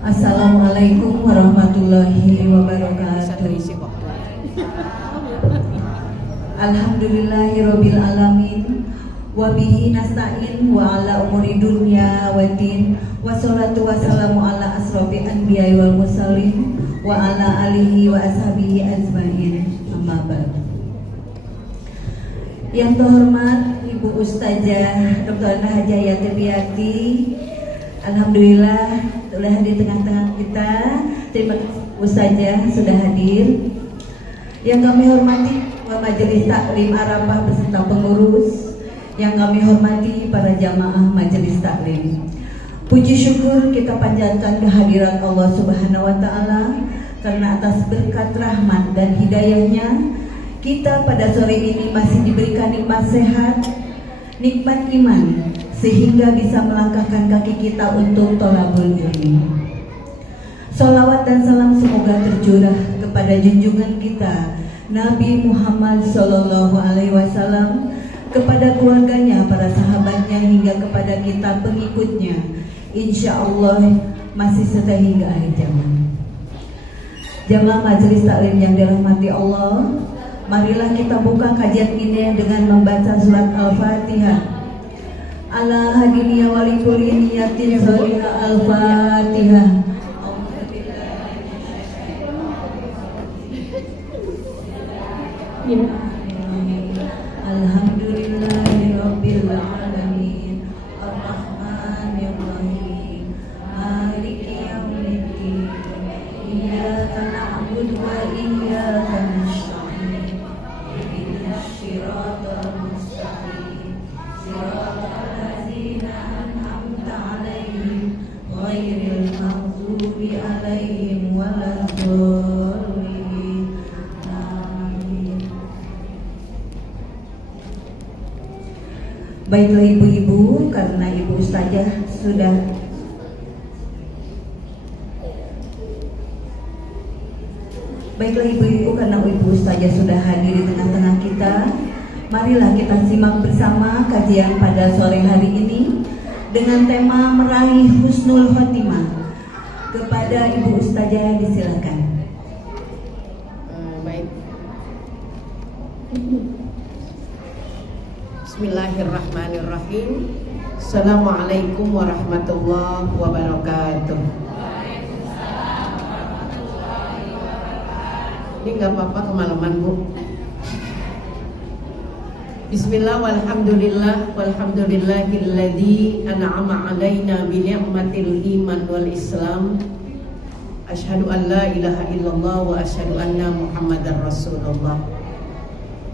Assalamualaikum warahmatullahi wabarakatuh. Alhamdulillahirabbil alamin wa bihi nasta'in wa ala umuri dunya waddin wassalatu wassalamu ala asrofil anbiya'i wal mursalin wa ala alihi wa ashabihi ajmain. Amma ba'd. Yang terhormat Ibu Ustazah Dr. Nahajaya Tebiati, alhamdulillah telah hadir di tengah-tengah kita. Terima kasih Ustazah sudah hadir. Yang kami hormati Majelis Taklim Arafah beserta pengurus, yang kami hormati para jamaah Majelis Taklim. Puji syukur kita panjatkan kehadiran Allah Subhanahu wa taala karena atas berkat rahmat dan hidayahnya kita pada sore ini masih diberikan nikmat sehat, nikmat iman, sehingga bisa melangkahkan kaki kita untuk thalabul ilmi. Sholawat dan salam semoga tercurah kepada junjungan kita Nabi Muhammad Sallallahu Alaihi Wasallam, kepada keluarganya, para sahabatnya, hingga kepada kita pengikutnya, insya Allah masih setia hingga akhir zaman. Jamaah Majelis Taklim yang dirahmati Allah, marilah kita buka kajian ini dengan membaca surat Al-Fatihah. Ala hadiniya walikulli niyatin sholihah. Al-Fatihah. Alhamdulillahirabbil alamin arrahmanir rahim maliki yaumiddin iyyaka na'budu wa iyyaka nasta'in ihdinas siratal mustaqim siratal ladzina an'amta 'alaihim ghairil maghdubi 'alaihim waladdallin. Baiklah ibu-ibu, karena ibu ustazah sudah hadir di tengah-tengah kita, marilah kita simak bersama kajian pada sore hari ini dengan tema meraih husnul khotimah. Kepada ibu ustazah disilakan. Baik. Bismillahirrahmanirrahim. Assalamualaikum warahmatullahi wabarakatuh. Ini nggak apa-apa kemalaman, Bu. Bismillah walhamdulillah walhamdulillahilladzi an'ama alaina bi ni'matil iman wal islam. Asyhadu an la ilaha illallah wa asyhadu anna muhammadar rasulullah.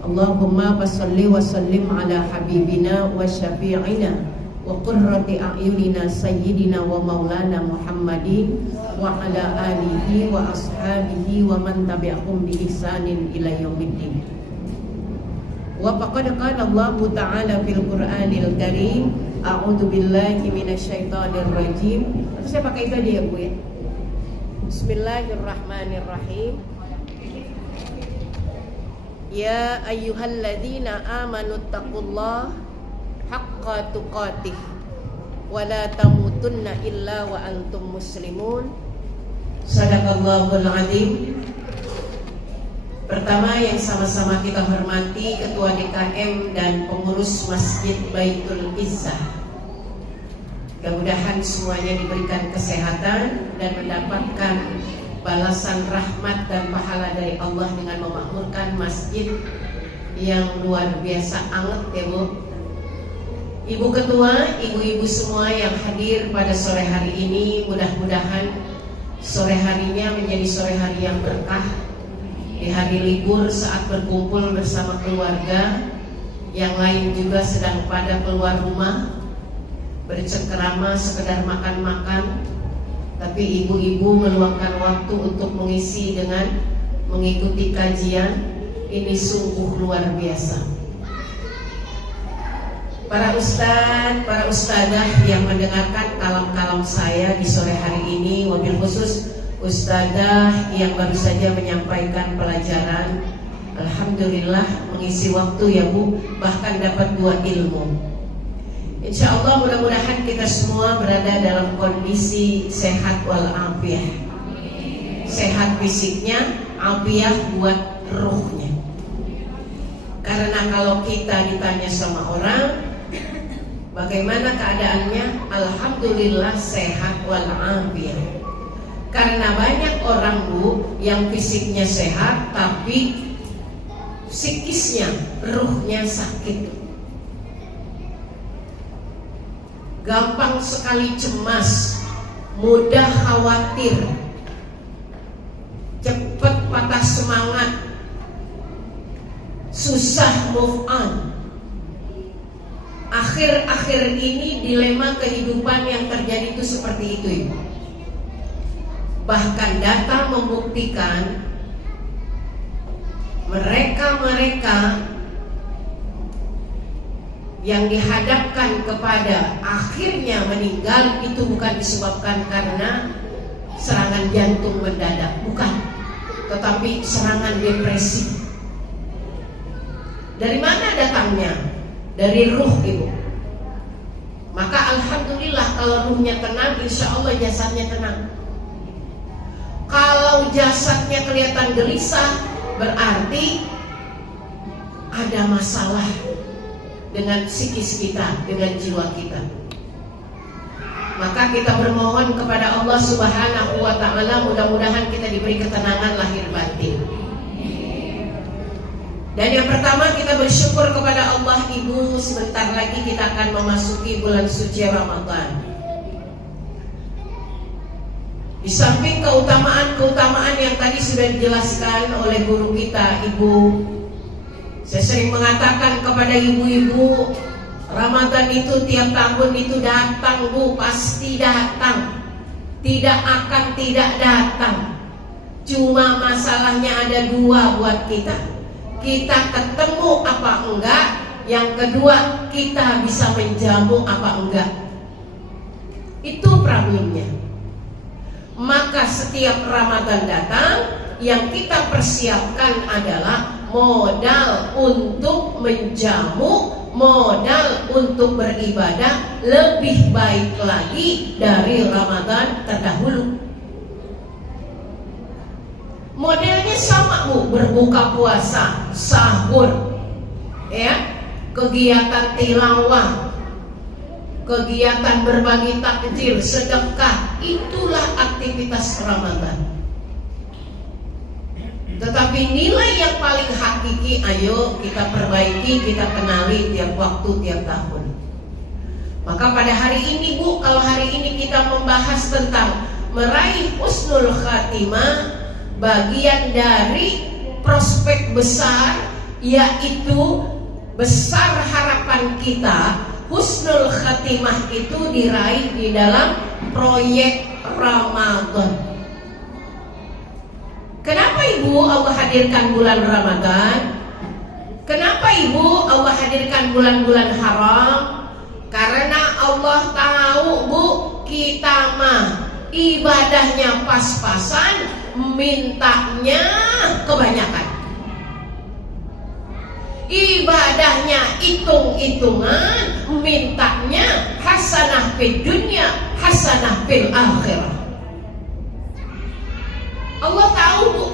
Allahumma salli wa sallim ala habibina wa syafi'ina wa qurrati a'yunina sayyidina wa maulana Muhammadin wa ala alihi wa ashabihi wa man tabi'ahum bi ihsanin ila yaumiddin. Wa faqad qala Allah ta'ala fil Qur'anil Karim, a'udzu billahi minasyaitonir rajim. Saya pakai itu aja ya, Bu ya. Bismillahirrahmanirrahim. Ya ayyuhalladzina amanu taqullaha haqqa tuqatih wa la tamutunna illa wa antum muslimun. Sadaqallahul azim. Pertama yang sama-sama kita hormati Ketua DKM dan pengurus Masjid Baitul Izzah. Mudah-mudahan semuanya diberikan kesehatan dan mendapatkan balasan rahmat dan pahala dari Allah dengan memakmurkan masjid yang luar biasa anget ya Bu. Ibu Ketua, ibu-ibu semua yang hadir pada sore hari ini, mudah-mudahan sore harinya menjadi sore hari yang berkah. Di hari libur saat berkumpul bersama keluarga, yang lain juga sedang pada keluar rumah, bercengkerama sekedar makan-makan, tapi ibu-ibu meluangkan waktu untuk mengisi dengan mengikuti kajian ini sungguh luar biasa. Para ustadz, para ustadzah yang mendengarkan kalam-kalam saya di sore hari ini, wabil khusus ustadzah yang baru saja menyampaikan pelajaran, alhamdulillah mengisi waktu ya Bu, bahkan dapat 2 ilmu. Insya Allah mudah-mudahan kita semua berada dalam kondisi sehat walafiat. Sehat fisiknya, afiat buat ruhnya. Karena kalau kita ditanya sama orang, bagaimana keadaannya? Alhamdulillah sehat walafiat. Karena banyak orang Bu yang fisiknya sehat tapi psikisnya, ruhnya sakit. Gampang sekali cemas, mudah khawatir, cepat patah semangat, susah move on. Akhir-akhir ini dilema kehidupan yang terjadi itu seperti itu, Ibu. Bahkan data membuktikan mereka-mereka yang dihadapkan kepada akhirnya meninggal itu bukan disebabkan karena serangan jantung mendadak, bukan, tetapi serangan depresi. Dari mana datangnya? Dari ruh, Ibu. Maka alhamdulillah kalau ruhnya tenang, insya Allah jasadnya tenang. Kalau jasadnya kelihatan gelisah, berarti ada masalah dengan psikis kita, dengan jiwa kita. Maka kita bermohon kepada Allah Subhanahu wa ta'ala, mudah-mudahan kita diberi ketenangan lahir batin. Dan yang pertama kita bersyukur kepada Allah, Ibu. Sebentar lagi kita akan memasuki bulan suci Ramadan. Di samping keutamaan-keutamaan yang tadi sudah dijelaskan oleh guru kita, Ibu, saya sering mengatakan kepada ibu-ibu, Ramadan itu tiap tahun itu datang, Bu, pasti datang. Tidak akan tidak datang. Cuma masalahnya ada dua buat kita. Kita ketemu apa enggak? Yang kedua, kita bisa menjamu apa enggak? Itu problemnya. Maka setiap Ramadan datang, yang kita persiapkan adalah modal untuk menjamu, modal untuk beribadah lebih baik lagi dari Ramadan terdahulu. Modelnya sama, Bu, berbuka puasa, sahur, ya, kegiatan tilawah, kegiatan berbagi takjil, sedekah, itulah aktivitas Ramadan. Tetapi nilai yang paling hakiki, ayo kita perbaiki, kita kenali tiap waktu, tiap tahun. Maka pada hari ini, Bu, kalau hari ini kita membahas tentang meraih husnul khatimah, bagian dari prospek besar, yaitu besar harapan kita husnul khatimah itu diraih di dalam proyek Ramadan. Kenapa, Ibu, Allah hadirkan bulan Ramadan? Kenapa, Ibu, Allah hadirkan bulan-bulan haram? Karena Allah tahu, Bu, kita mah ibadahnya pas-pasan, mintanya kebanyakan. Ibadahnya hitung-hitungan, mintanya hasanah fid dunya, hasanah fil akhirah. Allah tahu, Bu.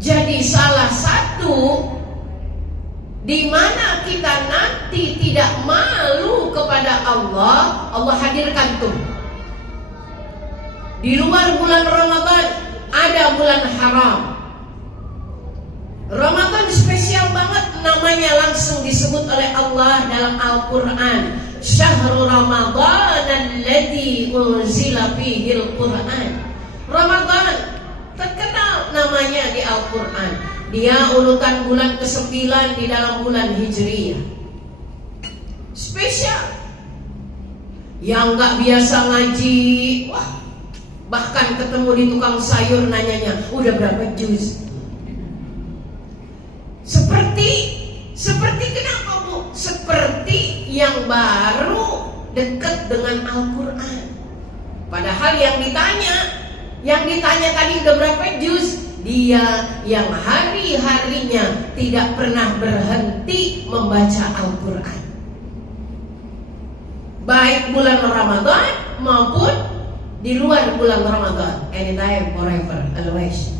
Jadi salah satu di mana kita nanti tidak malu kepada Allah, Allah hadirkan tuh. Di luar bulan Ramadan ada bulan haram. Ramadan spesial banget, namanya langsung disebut oleh Allah dalam Al-Quran. Syahrul Ramadan alladzi unzila fihil Quran. Ramadan terkenal namanya di Al-Quran. Dia urutan bulan ke-9 di dalam bulan Hijriyah. Spesial. Yang gak biasa ngaji, wah, bahkan ketemu di tukang sayur nanyanya, udah berapa juz? Seperti kenapa, Bu? Seperti yang baru dekat dengan Al-Quran. Padahal yang ditanya tadi udah berapa juz? Dia yang hari-harinya tidak pernah berhenti membaca Al-Quran. baik bulan Ramadan maupun di luar bulan Ramadan, anytime, forever, always.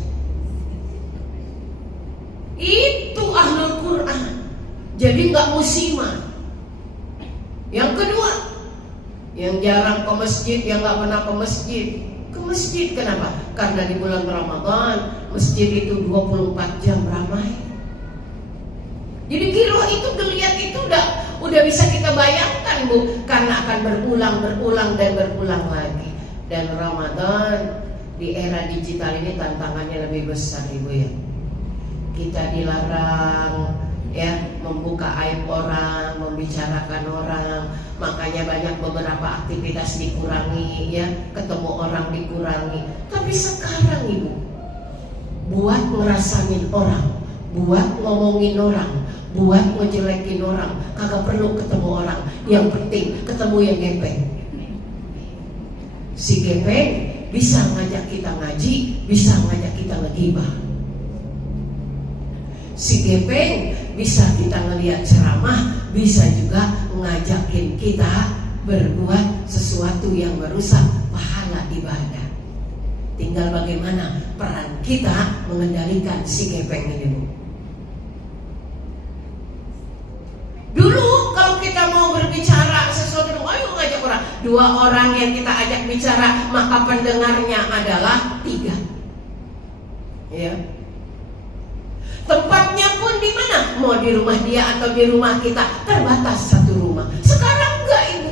Itu ahlul Quran. Jadi nggak musiman. Yang kedua, yang jarang ke masjid, yang nggak pernah ke masjid. Ke masjid kenapa? Karena di bulan Ramadan masjid itu 24 jam ramai. Jadi giroh itu, geliat itu udah bisa kita bayangkan, Bu, karena akan berulang dan berulang lagi. Dan Ramadan di era digital ini tantangannya lebih besar, Ibu ya. Kita dilarang ya membuka aib orang, membicarakan orang, makanya banyak beberapa aktivitas dikurangi ya, ketemu orang dikurangi. Tapi sekarang Ibu, buat ngerasain orang, buat ngomongin orang, buat ngejelekin orang, kagak perlu ketemu orang. Yang penting ketemu yang gepeng. Si gepeng bisa ngajak kita ngaji, bisa ngajak kita ngegibah. Si gepeng bisa kita ngelihat ceramah, bisa juga ngajakin kita berbuat sesuatu yang merusak pahala ibadah. Tinggal bagaimana peran kita mengendalikan si gepeng ini, Bu. Dulu kalau kita mau berbicara sesuatu, ayo ngajak orang, 2 orang yang kita ajak bicara, maka pendengarnya adalah 3. Ya. Tempatnya pun di mana? Mau di rumah dia atau di rumah kita, terbatas 1 rumah. Sekarang enggak, Ibu.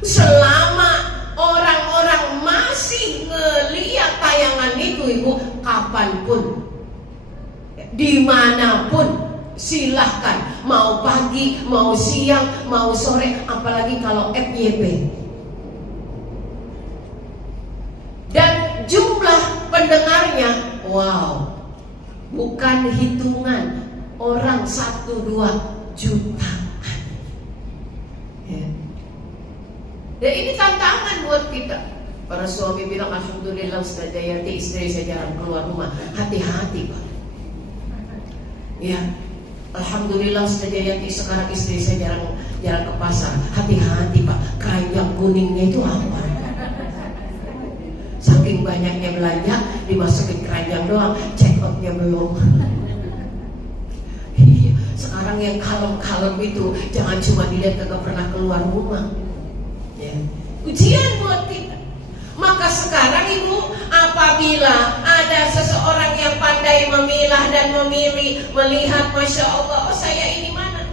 Selama orang-orang masih ngeliat tayangan itu, Ibu, kapanpun, dimanapun, silahkan. Mau pagi, mau siang, mau sore, apalagi kalau FYP. Dan jumlah pendengarnya, wow, bukan hitungan orang 1-2 jutaan. Ya. Dan ini tantangan buat kita. Para suami bilang, alhamdulillah Ustaz Jayanti istri saya jarang keluar rumah. Hati-hati, Pak. Ya, alhamdulillah Ustaz Jayanti sekarang istri saya jarang ke pasar. Hati-hati, Pak. Keranjang kuningnya itu apa? Saking banyaknya belanja, dimasukin keranjang doang, check outnya belum. Iya, sekarang yang kalem-kalem itu jangan cuma dilihat kagak pernah keluar rumah. Ya. Ujian buat kita. Maka sekarang Ibu, apabila ada seseorang yang pandai memilah dan memilih, melihat, masya Allah, oh saya ini mana?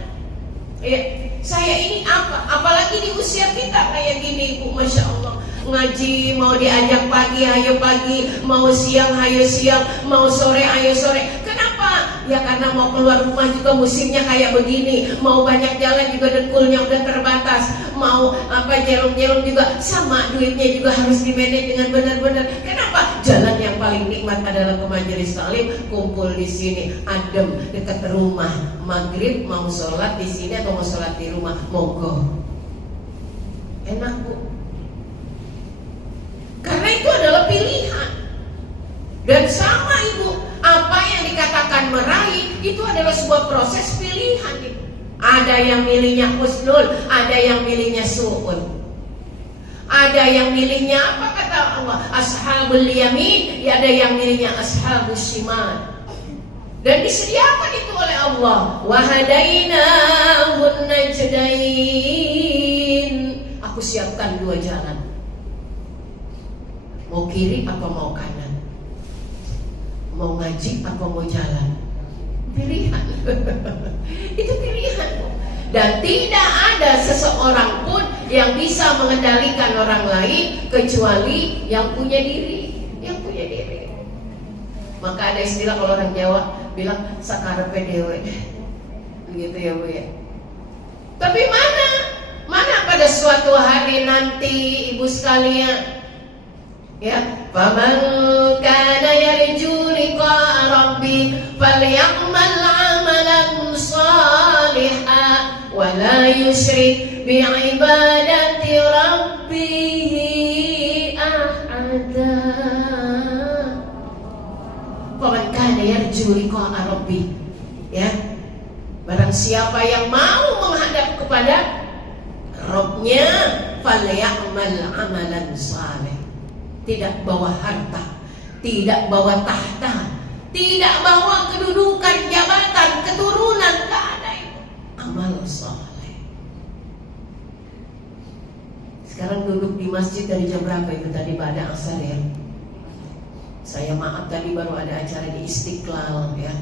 Ya, saya ini apa? Apalagi di usia kita kayak gini, Ibu, masya Allah. Ngaji mau diajak pagi, ayo pagi, mau siang, ayo siang, mau sore, ayo sore. Kenapa? Ya karena mau keluar rumah juga musimnya kayak begini. Mau banyak jalan juga dengkulnya udah terbatas. Mau jelum-jelum juga sama, duitnya juga harus di-manage dengan benar-benar. Kenapa? Jalan yang paling nikmat adalah ke majelis taklim, kumpul di sini, adem, dekat rumah. Maghrib mau sholat di sini atau mau sholat di rumah, mogok. Enak, Bu. Karena itu adalah pilihan. Dan sama Ibu, apa yang dikatakan meraih itu adalah sebuah proses pilihan, Ibu. Ada yang milihnya husnul, ada yang milihnya su'un. Ada yang milihnya apa kata Allah? Ashabul yamin, ya ada yang milihnya ashabus shimal. Dan disediakan itu oleh Allah. Wa hadainahun najdain. Aku siapkan 2 jalan. Mau kiri atau mau kanan, mau ngaji atau mau jalan, pilihan. Itu pilihan. Dan tidak ada seseorang pun yang bisa mengendalikan orang lain kecuali yang punya diri. Yang punya diri. Maka ada istilah kalau orang Jawa bilang sakarepe dewe, begitu ya, Bu ya. Tapi mana pada suatu hari nanti, Ibu sekalian, ya, faman kana yarju liqa'a rabbi falyamal 'amalan shalihan wa la yusyrik bi 'ibadati rabbih ahada. Faman kana yarju liqa'a rabbi, ya, barang siapa yang mau menghadap kepada pokoknya falyamal amalan saleh. Tidak bawa harta, tidak bawa tahta, tidak bawa kedudukan, jabatan, keturunan, tidak ada itu. Amal saleh. Sekarang duduk di masjid dari jam berapa itu tadi pada asar ya? Saya maaf tadi baru ada acara di Istiqlal ya,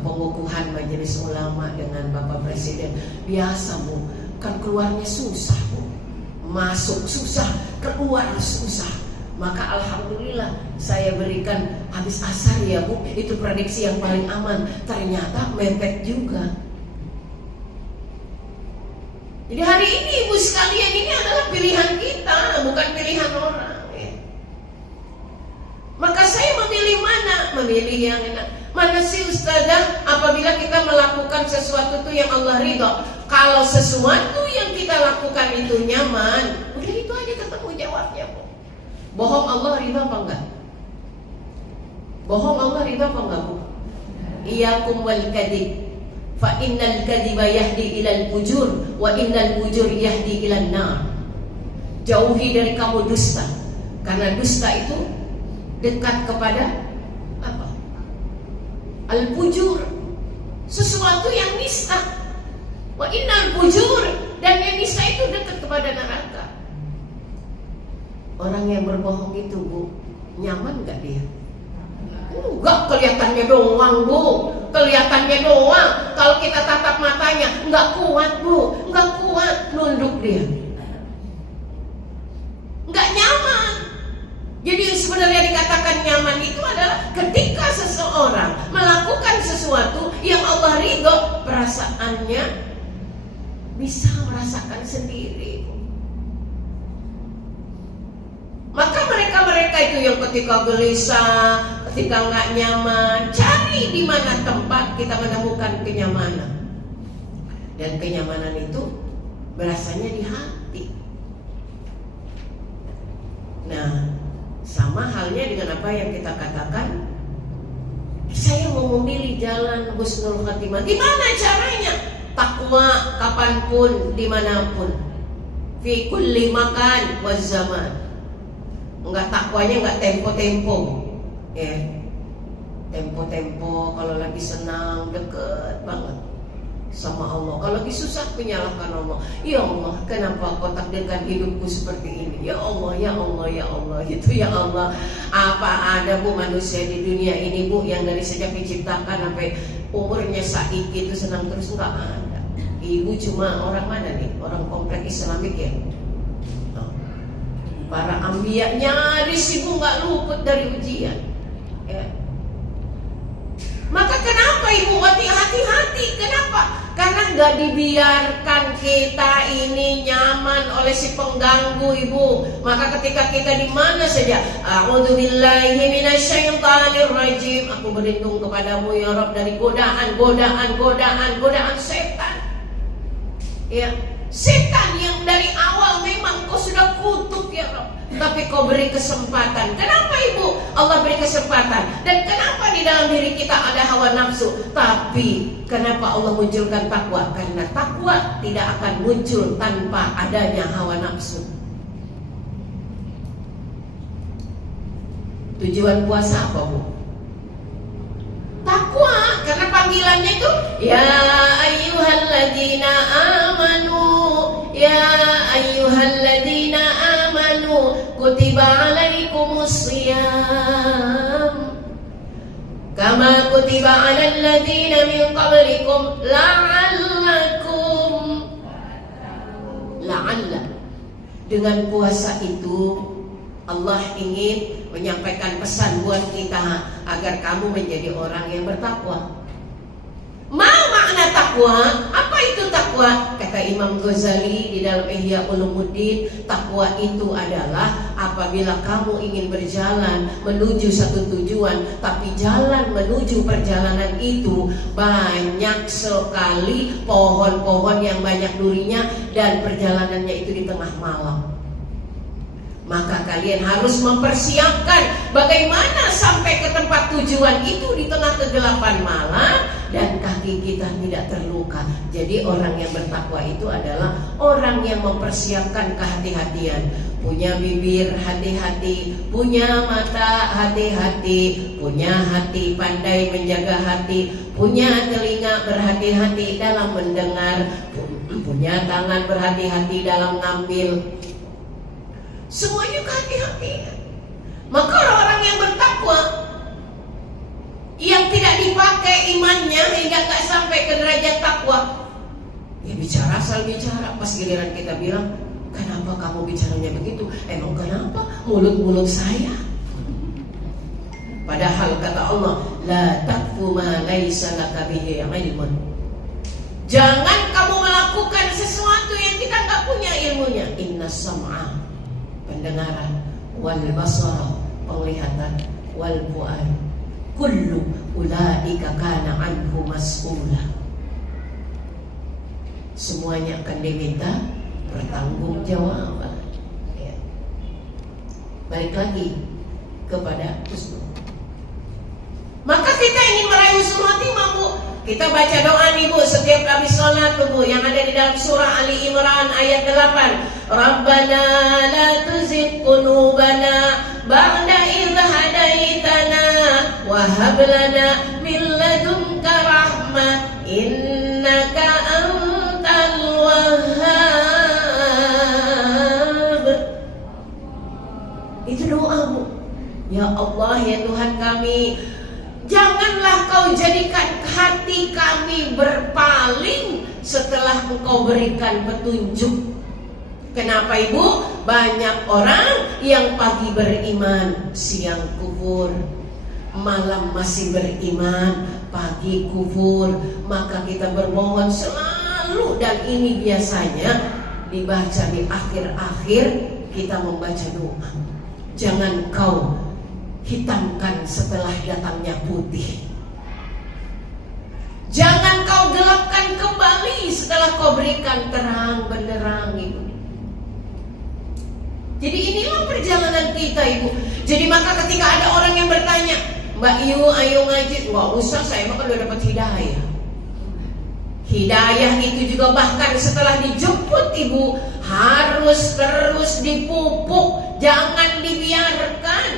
pengukuhan majelis ulama dengan Bapak Presiden. Biasa Bu, kan keluarnya susah Bu, masuk susah, keluar susah. Maka alhamdulillah saya berikan habis asar ya Bu, itu prediksi yang paling aman. Ternyata mepet juga. Jadi hari ini Ibu sekalian, ini adalah pilihan kita, bukan pilihan orang ya. Maka saya memilih mana? Memilih yang enak. Mana sih Ustazah, apabila kita melakukan sesuatu itu yang Allah ridho. Kalau sesuatu yang kita lakukan itu nyaman, udah itu aja ketemu jawabnya Bu. Bohong Allah ridho apa enggak? Bohong Allah ridho apa enggak Bu? Iyyakum wal kadhib, fa innal kadhiba yahdi ilal fujur, wa innal fujur yahdi ilan nar. Jauhi dari kamu dusta, karena dusta itu dekat kepada apa? Al-fujur, sesuatu yang nista. Wa innal fujur, dan yang nista itu dekat kepada neraka. Orang yang berbohong itu Bu, nyaman gak dia? Enggak, kelihatannya doang Bu, kelihatannya doang. Kalau kita tatap matanya, enggak kuat Bu, enggak kuat, nunduk dia, enggak nyaman. Jadi sebenarnya dikatakan nyaman itu adalah ketika seseorang melakukan sesuatu yang Allah ridho, perasaannya bisa merasakan sendiri. Maka mereka-mereka itu yang ketika gelisah, ketika nggak nyaman, cari di mana tempat kita menemukan kenyamanan. Dan kenyamanan itu berasanya di hati. Nah, sama halnya dengan apa yang kita katakan, saya mau memilih jalan husnul khatimah. Gimana caranya? Takwa kapanpun, dimanapun, fi kulli makan wa zaman. Enggak, takwanya enggak tempo-tempo ya. Tempo-tempo kalau lagi senang deket banget sama Allah, kalau lagi susah menyalahkan Allah. Ya Allah, kenapa kau takdirkan hidupku seperti ini? Ya Allah, ya Allah, ya Allah, gitu ya Allah. Apa ada Bu manusia di dunia ini Bu yang dari sejak diciptakan sampai umurnya saiki itu senang terus? Enggak ada. Ibu cuma orang mana nih? Orang komplek Islamik ya. Para anbiya nyaris Ibu nggak luput dari ujian ya. Maka kenapa Ibu hati-hati? Kenapa? Karena nggak dibiarkan kita ini nyaman oleh si pengganggu Ibu. Maka ketika kita di mana saja, a'udzubillahi minasyaitonir rajim, aku berlindung kepadamu ya Rabb dari godaan setan ya. Setan yang dari awal memang kau sudah kutuk ya Rabb, tapi kau beri kesempatan. Kenapa Ibu Allah beri kesempatan? Dan kenapa di dalam diri kita ada hawa nafsu? Tapi kenapa Allah munculkan takwa? Karena takwa tidak akan muncul tanpa adanya hawa nafsu. Tujuan puasa apa Bu? Takwa, karena panggilannya itu ya ayyuhalladzina amanu, ya ayyuhalladzina amanu kutiba alaikumusiyam kama kutiba alal ladzina min qablikum la'allakum la'alla. Dengan puasa itu Allah ingin menyampaikan pesan buat kita agar kamu menjadi orang yang bertakwa. Mau makna takwa? Apa itu takwa? Kata Imam Ghazali di dalam Ihya Ulumuddin, takwa itu adalah apabila kamu ingin berjalan menuju satu tujuan, tapi jalan menuju perjalanan itu banyak sekali pohon-pohon yang banyak durinya dan perjalanannya itu di tengah malam. Maka kalian harus mempersiapkan bagaimana sampai ke tempat tujuan itu di tengah kegelapan malam. dan kaki kita tidak terluka. Jadi orang yang bertakwa itu adalah orang yang mempersiapkan kehati-hatian. Punya bibir hati-hati, punya mata hati-hati, punya hati pandai menjaga hati, punya telinga berhati-hati dalam mendengar, punya tangan berhati-hati dalam ngambil. Semuanya kehati-hatian. Maka orang-orang yang bertakwa, yang tidak dipakai imannya hingga gak sampai ke derajat takwa, ya bicara asal bicara. Pas giliran kita bilang, kenapa kamu bicaranya begitu? Emang kenapa? Mulut-mulut saya. Padahal kata Allah, la taqfu ma laisa laka bihi ilmun. Jangan kamu melakukan sesuatu yang kita nggak punya ilmunya. Inna sam'a, pendengaran, wal basara, penglihatan, wal fu'ad, kullu ulaika kana anhu mas'ula. Semuanya akan diminta pertanggungjawaban. Ya. Balik lagi kepada husnul. Maka kita ingin meraih husnul khotimah, Bu. Kita baca doa nih, Bu, setiap habis sholat, Bu, yang ada di dalam surah Ali Imran ayat 8. Rabbana la tuzigh qulubana ba'da idh hadaitana wa hab lana min ladunka rahmah innaka antal wahhab. Itu doa, Bu. Ya Allah, ya Tuhan kami, janganlah kau jadikan hati kami berpaling setelah engkau berikan petunjuk. Kenapa, Ibu? Banyak orang yang pagi beriman, siang kufur, malam masih beriman, pagi kufur. Maka kita bermohon selalu, dan ini biasanya dibaca di akhir-akhir kita membaca doa. Jangan kau hitamkan setelah datangnya putih. Jangan kau gelapkan kembali setelah kau berikan terang benderang, Ibu. Jadi inilah perjalanan kita, Ibu. Jadi maka ketika ada orang yang bertanya, Mbak Yu, ayo ngaji. Nggak usah, saya mah kan udah dapat hidayah. Hidayah itu juga bahkan setelah dijemput, Ibu, harus terus dipupuk, jangan dibiarkan.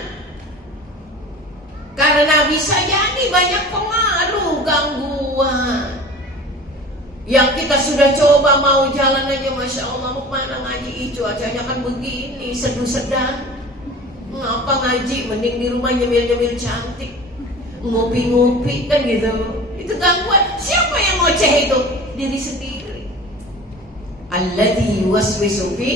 Karena bisa jadi banyak pengaruh gangguan yang kita sudah coba mau jalan aja, Masya Allah, mau kemana ngaji, cuacanya kan begini, seduh sedang. Ngapa ngaji, mending di rumah nyemil-nyemil cantik, ngopi-ngopi, kan gitu. Itu gangguan. Siapa yang ngoceh itu? Diri sendiri. Alladzi yuwaswisu fi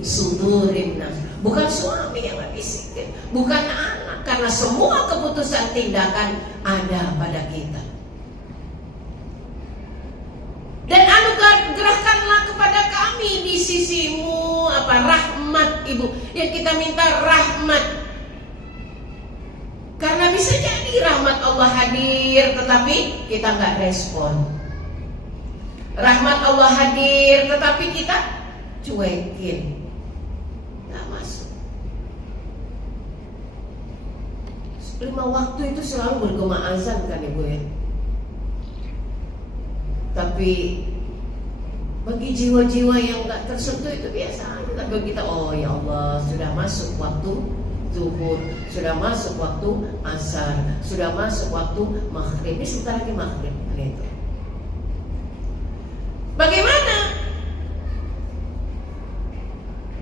sudurin nas. Bukan suami yang bisikin, bukan anak, karena semua keputusan tindakan ada pada kita. Dan anugerahkanlah kepada kami di sisimu rahmat, Ibu. Yang kita minta rahmat. Karena bisa jadi rahmat Allah hadir, tetapi kita nggak respon. Rahmat Allah hadir, tetapi kita cuekin, nggak masuk. 5 waktu itu selalu bergema azan kan, Ibu, ya. Tapi bagi jiwa-jiwa yang gak tersentuh itu biasa aja. Tapi kita, oh ya Allah, sudah masuk waktu zuhur, sudah masuk waktu asar, sudah masuk waktu maghrib. Ini sebentar lagi maghrib. Gitu. Bagaimana?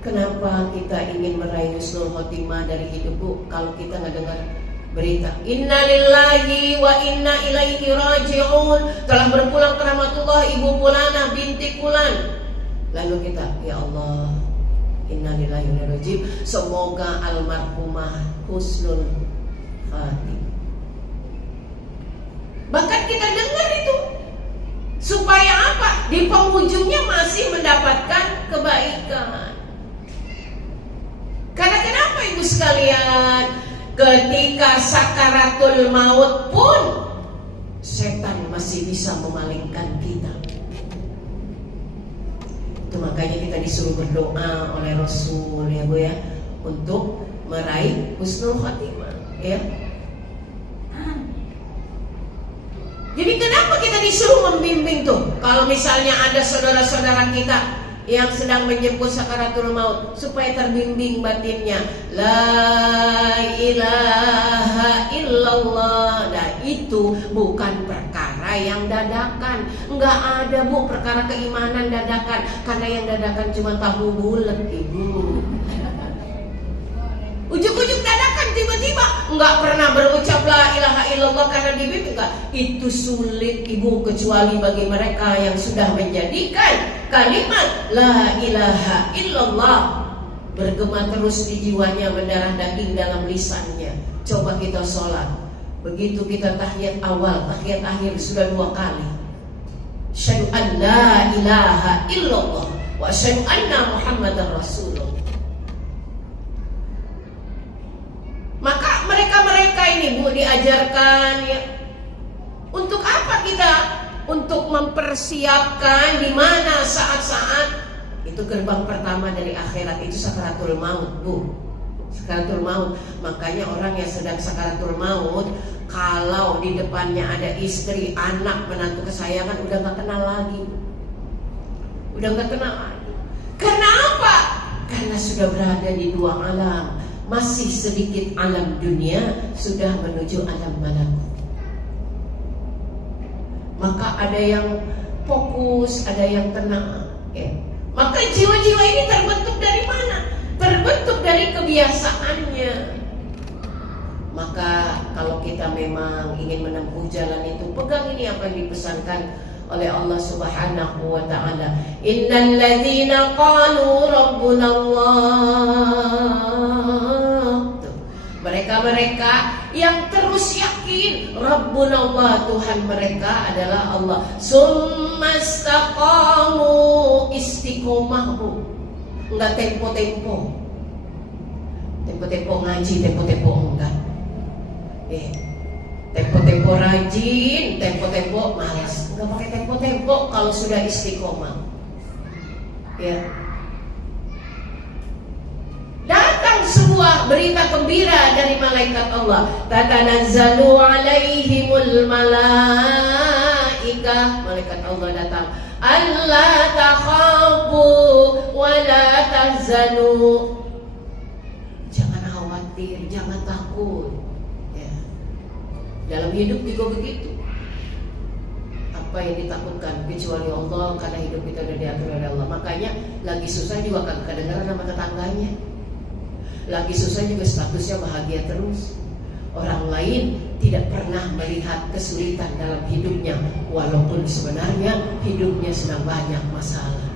Kenapa kita ingin meraih husnul khotimah dari hidup, Bu? Kalau kita nggak dengar berita inna lillahi wa inna ilaihi raji'un, telah berpulang ke rahmatullah Ibu Pulana binti Pulan. Lalu kita, ya Allah, inna lillahi wa inna ilaihi raji'un, semoga almarhumah husnul khatimah. Bahkan kita dengar itu supaya apa? Di penghujungnya masih mendapatkan kebaikan. Karena kenapa, Ibu sekalian? Ketika sakaratul maut pun setan masih bisa memalingkan kita. Itu makanya kita disuruh berdoa oleh Rasul, ya Bu, ya, untuk meraih husnul khotimah, ya. Jadi kenapa kita disuruh membimbing tuh? Kalau misalnya ada saudara-saudara kita yang sedang menjemput sakaratul maut, supaya terbimbing batinnya, la ilaha illallah. Nah itu bukan perkara yang dadakan. Enggak ada bu perkara keimanan dadakan. Karena yang dadakan cuma tahu bulat ibu. Ujuk-ujuk dadakan tiba-tiba enggak pernah berucap la ilaha illallah karena dibimbing. Enggak. Itu sulit ibu, kecuali bagi mereka yang sudah menjadikan kalimat la ilaha illallah bergema terus di jiwanya, mendarah daging dalam lisannya. Coba kita sholat, begitu kita tahiyat awal, tahiyat akhir sudah 2 kali. Asyhadu an la ilaha illallah wa asyhadu anna Muhammadar Rasulullah. Maka mereka-mereka ini bu diajarkan ya, untuk apa kita? Untuk mempersiapkan di mana saat-saat itu gerbang pertama dari akhirat itu sakaratul maut bu. Sakaratul maut. Makanya orang yang sedang sakaratul maut, kalau di depannya ada istri, anak, menantu kesayangan, udah gak kenal lagi. Udah gak kenal lagi. Karena apa? Karena sudah berada di 2 alam. Masih sedikit alam dunia, sudah menuju alam malakut. Maka ada yang fokus, ada yang tenang ya. Maka jiwa-jiwa ini terbentuk dari mana? Terbentuk dari kebiasaannya. Maka kalau kita memang ingin menempuh jalan itu, pegang ini apa yang dipesankan oleh Allah Subhanahu wa taala. Innal ladzina qalu rabbuna Allah. Mereka-mereka yang terus yakin Rabbuna Allah, Tuhan mereka adalah Allah. Summastaqamu, istiqomah bu. Enggak tempo-tempo. Tempo-tempo ngaji, tempo-tempo enggak. Tempo-tempo rajin, tempo-tempo malas. Enggak pakai tempo-tempo kalau sudah istiqomah. Ya. Datang sebuah berita gembira dari malaikat Allah. Tatanazzalu alaihimul malaikah. Malaikat Allah datang. Alla takhafu wa la tahzanu. Jangan khawatir, jangan takut. Ya. Dalam hidup juga begitu. Apa yang ditakutkan kecuali Allah, karena hidup kita sudah diatur oleh Allah. Makanya lagi susah juga kagak kedengaran sama tetangganya. Lagi susah juga statusnya bahagia terus. Orang lain tidak pernah melihat kesulitan dalam hidupnya, walaupun sebenarnya hidupnya sedang banyak masalah.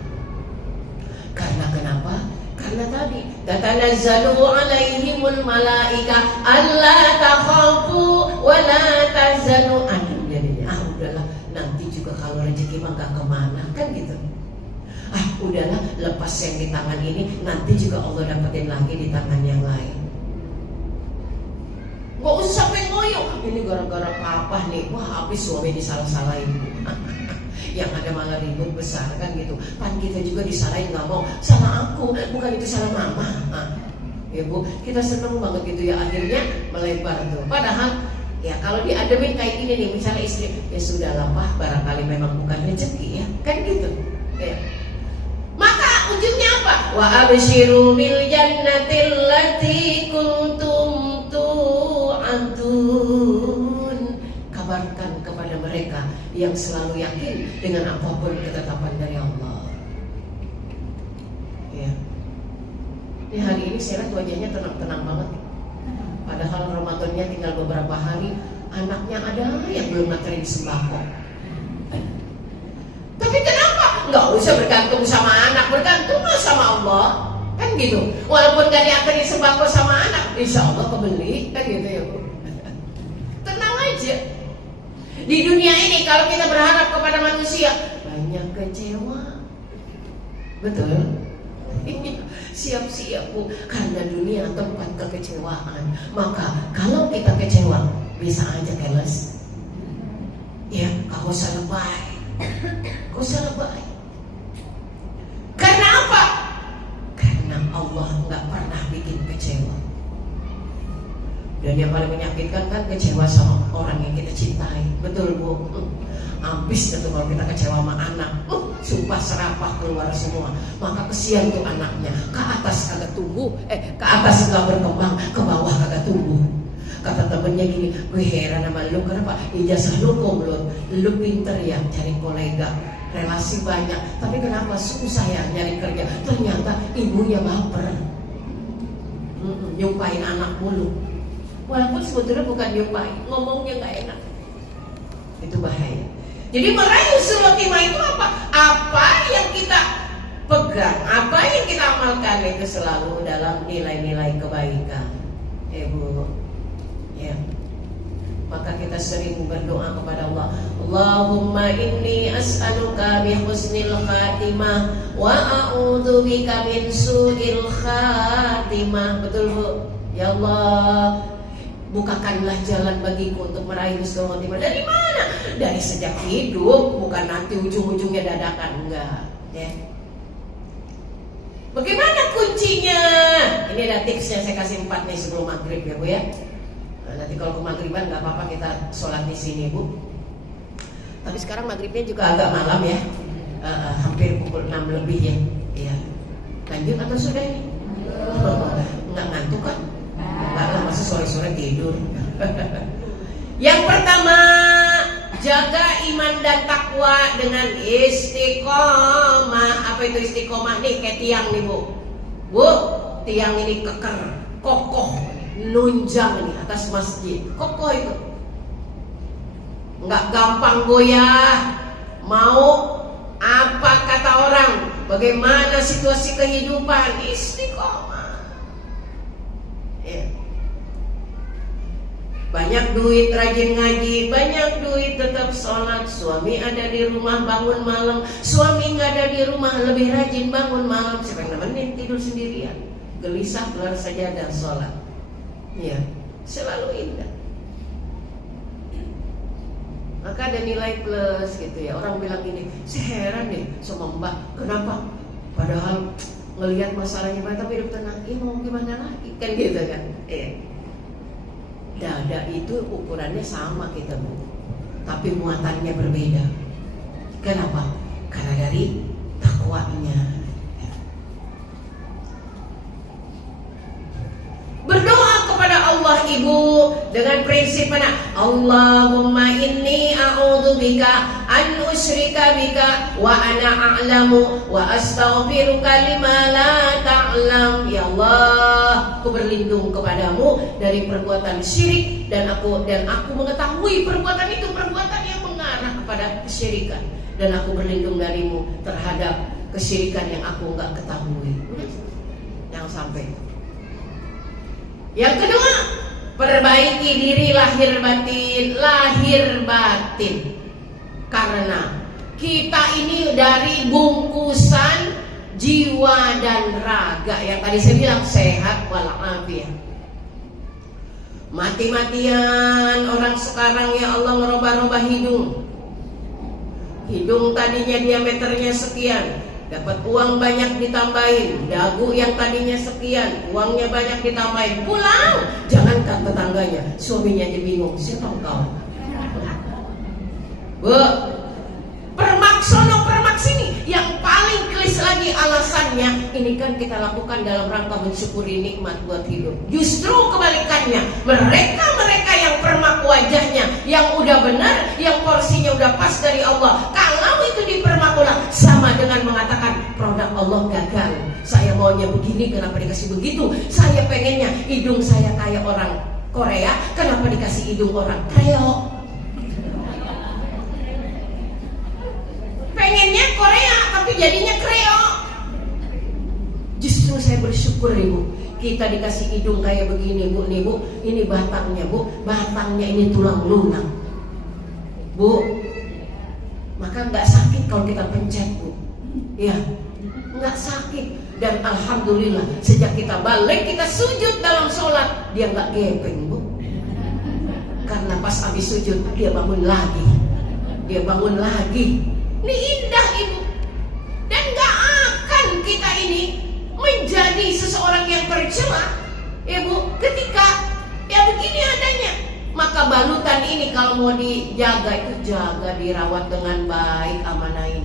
Karena kenapa? Karena tadi tatanazzalu alaihimul malaika alla takhafu wa la tahzanu. Jadinya udahlah, nanti juga kalau rezeki mah gak kemana, kan gitu. Udahlah, lepas yang di tangan ini, nanti juga Allah dapetin lagi di tangan yang lain. Gak usah sampai ngoyo, ini gara-gara papa nih, wah habis suami disalah-salahin. Yang ada malah ribut besar kan gitu. Pan kita juga disalahin, gak mau. Salah aku, bukan itu salah mama. Ya bu, kita seneng banget gitu ya, akhirnya melebar tuh. Padahal ya kalau diademin kayak gini nih, misalnya istri, ya sudahlah pak, barangkali memang bukan rezeki ya, kan gitu ya. Maka ujungnya apa? Wa absyiru bil jannatil lati kuntum tu'adun. Kabarkan kepada mereka yang selalu yakin dengan apapun ketetapan dari Allah. Ya. Ini hari ini saya lihat wajahnya tenang-tenang banget. Padahal Ramadannya tinggal beberapa hari, anaknya ada yang belum nganterin sembako. Tapi kenapa? Nggak usah bergantung sama anak, bergantunglah sama Allah, kan gitu. Walaupun gak dianterin sembako sama anak, insya Allah kebeli, kan gitu ya bu. Tenang aja. Di dunia ini kalau kita berharap kepada manusia, banyak kecewa. Betul? Siap-siap bu, karena dunia tempat kekecewaan. Maka kalau kita kecewa, bisa aja keles. Ya, kau usah lebay. Kau usah lebay. Karena apa? Karena Allah nggak pernah bikin kecewa. Dan yang paling menyakitkan kan kecewa sama orang yang kita cintai. Betul Bu? Habis itu kalau kita kecewa sama anak, sumpah serapah keluar semua. Maka kesian tuh anaknya. Ke atas kagak tumbuh, ke atas nggak berkembang, ke bawah kagak tumbuh. Kata temennya gini, gue heran sama lu, kenapa ijazah lu komplot, lu pinter ya cari kolega, relasi banyak, tapi kenapa susah ya nyari kerja? Ternyata ibunya baper, nyumpain anak mulu. Walaupun sebetulnya bukan nyumpain, ngomongnya nggak enak. Itu bahaya. Jadi meraih usul khotimah itu apa? Apa yang kita pegang, apa yang kita amalkan itu selalu dalam nilai-nilai kebaikan. Bu, ya. Maka kita sering berdoa kepada Allah. Allahumma inni as'aluka bi husnil khatimah wa a'udzubika min su'il khatimah. Betul Bu? Ya Allah, bukakanlah jalan bagiku untuk meraih husnul khotimah. Dari mana? Dari sejak hidup, bukan nanti ujung-ujungnya dadakan, enggak, ya. Bagaimana kuncinya? Ini ada tipsnya, saya kasih 4 nih sebelum maghrib ya Bu ya. Nah, nanti kalau ke maghriban nggak apa-apa kita sholat di sini Bu. Tapi sekarang maghribnya juga agak malam ya, hampir pukul 6 lebih ya. Iya. Lanjut atau sudah nih? Nggak ngantuk kan? Nggak lah, masa sore-sore tidur. Yang pertama, jaga iman dan takwa dengan istiqomah. Apa itu istiqomah? Nih kayak tiang nih Bu. Bu, tiang ini keker, kokoh, nunjang nih atas masjid. Kokoh itu, nggak gampang goyah. Mau apa kata orang, bagaimana situasi kehidupan, istiqomah. Ya. Banyak duit rajin ngaji, banyak duit tetap sholat. Suami ada di rumah bangun malam, suami nggak ada di rumah lebih rajin bangun malam. Siapa yang nemenin tidur sendirian, gelisah keluar saja dan sholat. Ya, selalu indah. Maka ada nilai plus gitu ya. Orang bilang gini, saya heran deh sama Mbak, kenapa? Padahal ngelihat masalahnya banyak tapi hidup tenang. Mau gimana lagi? Kan gitu kan? Dada itu ukurannya sama kita Bu, tapi muatannya berbeda. Kenapa? Karena dari takwanya. Berdoa kepada Allah Ibu dengan prinsip mana? Allahumma inni a'udzubika an usyrika bika wa ana a'lamu wa astaghfiruka lima la ta'lam. Ya Allah, aku berlindung kepadamu dari perbuatan syirik dan aku mengetahui perbuatan itu perbuatan yang mengarah kepada kesyirikan, dan aku berlindung darimu terhadap kesyirikan yang aku enggak ketahui. Jangan sampai. Yang kedua, perbaiki diri lahir batin. Karena kita ini dari bungkusan jiwa dan raga. Yang tadi saya bilang sehat walafiat. Mati-matian orang sekarang ya Allah ngerubah-rubah hidung. Hidung tadinya diameternya sekian, dapat uang banyak ditambahin. Dagu yang tadinya sekian, uangnya banyak ditambahin. Pulang, jangankan tetangganya, suaminya aja bingung, siapa engkau? Bu, permaksono permak sini. Yang paling klis lagi alasannya, ini kan kita lakukan dalam rangka mensyukuri nikmat buat hidup. Justru kebalikannya, mereka yang permak wajahnya, yang udah benar, yang porsinya udah pas dari Allah, kalau itu dipermak ulang, sama dengan mengatakan produk Allah gagal. Saya maunya begini, kenapa dikasih begitu? Saya pengennya hidung saya kayak orang Korea, kenapa dikasih hidung orang Kreo? Pengennya Korea tapi jadinya Kreo. Justru saya bersyukur Ibu, kita dikasih hidung kayak begini Bu. Nih Bu, ini batangnya Bu, batangnya ini tulang lunak Bu. Maka nggak sakit kalau kita pencet Bu. Ya, nggak sakit. Dan alhamdulillah sejak kita balik, kita sujud dalam sholat, dia nggak gepeng Bu. Karena pas habis sujud dia bangun lagi. Ini indah Ibu. Dan gak akan kita ini menjadi seseorang yang tercela, Ibu, ketika ya begini adanya. Maka balutan ini kalau mau dijaga itu jaga, dirawat dengan baik, amanain.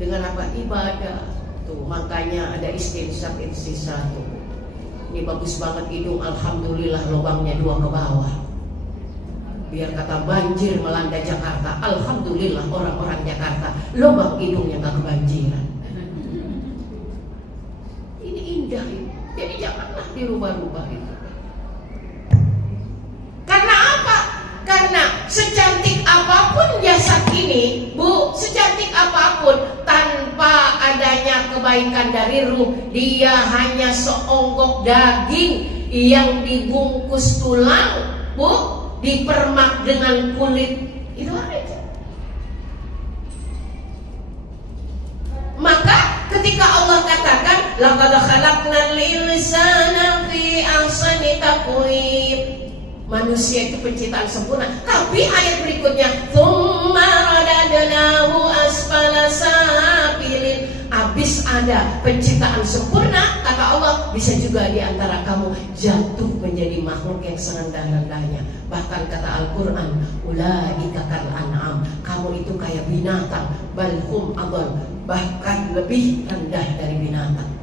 Dengan apa? Ibadah. Tuh, makanya ada istinsak tuh. Ini bagus banget hidung, alhamdulillah lubangnya 2 ke bawah. Biar kata banjir melanda Jakarta, alhamdulillah orang-orang Jakarta lubang hidungnya gak kebanjiran. Ini indah ini. Jadi janganlah dirubah-rubah itu. Karena apa? Karena secantik apapun jasad ini, Bu, secantik apapun, tanpa adanya kebaikan dari ruh, dia hanya seonggok daging yang dibungkus tulang, Bu, dipermak dengan kulit. Itu aja. Maka ketika Allah katakan laqad khalaqnal insana fi ahsani taqwim, manusia itu penciptaan sempurna. Tapi ayat berikutnya, tsumma radadnahu asfala safilin, habis ada penciptaan sempurna, kata Allah, bisa juga di antara kamu jatuh menjadi makhluk yang serendah-rendahnya. Bahkan kata Al-Quran, ulaika kal an'am, kamu itu kayak binatang, balhum adall, bahkan lebih rendah dari binatang.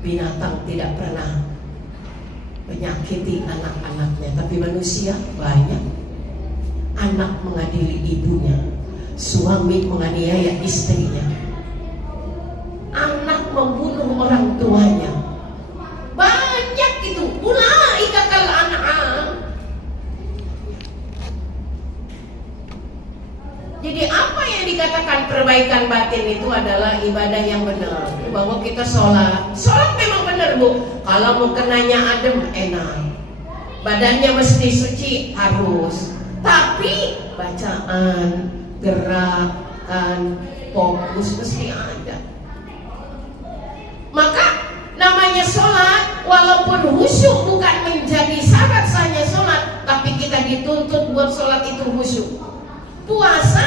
Binatang tidak pernah menyakiti anak-anaknya, tapi manusia banyak. Anak mengadili ibunya, suami menganiaya istrinya, anak membunuh orang tuanya. Banyak itu. Ulaika kal an'am. Jadi apa yang dikatakan perbaikan batin itu adalah ibadah yang benar. Bahwa kita sholat memang benar, Bu. Kalau mau kenanya adem, enak. Badannya mesti suci, harus. Tapi bacaan, gerakan, fokus mesti ada. Maka namanya sholat, walaupun khusyuk bukan menjadi syarat sahnya sholat, tapi kita dituntut buat sholat itu khusyuk. Puasa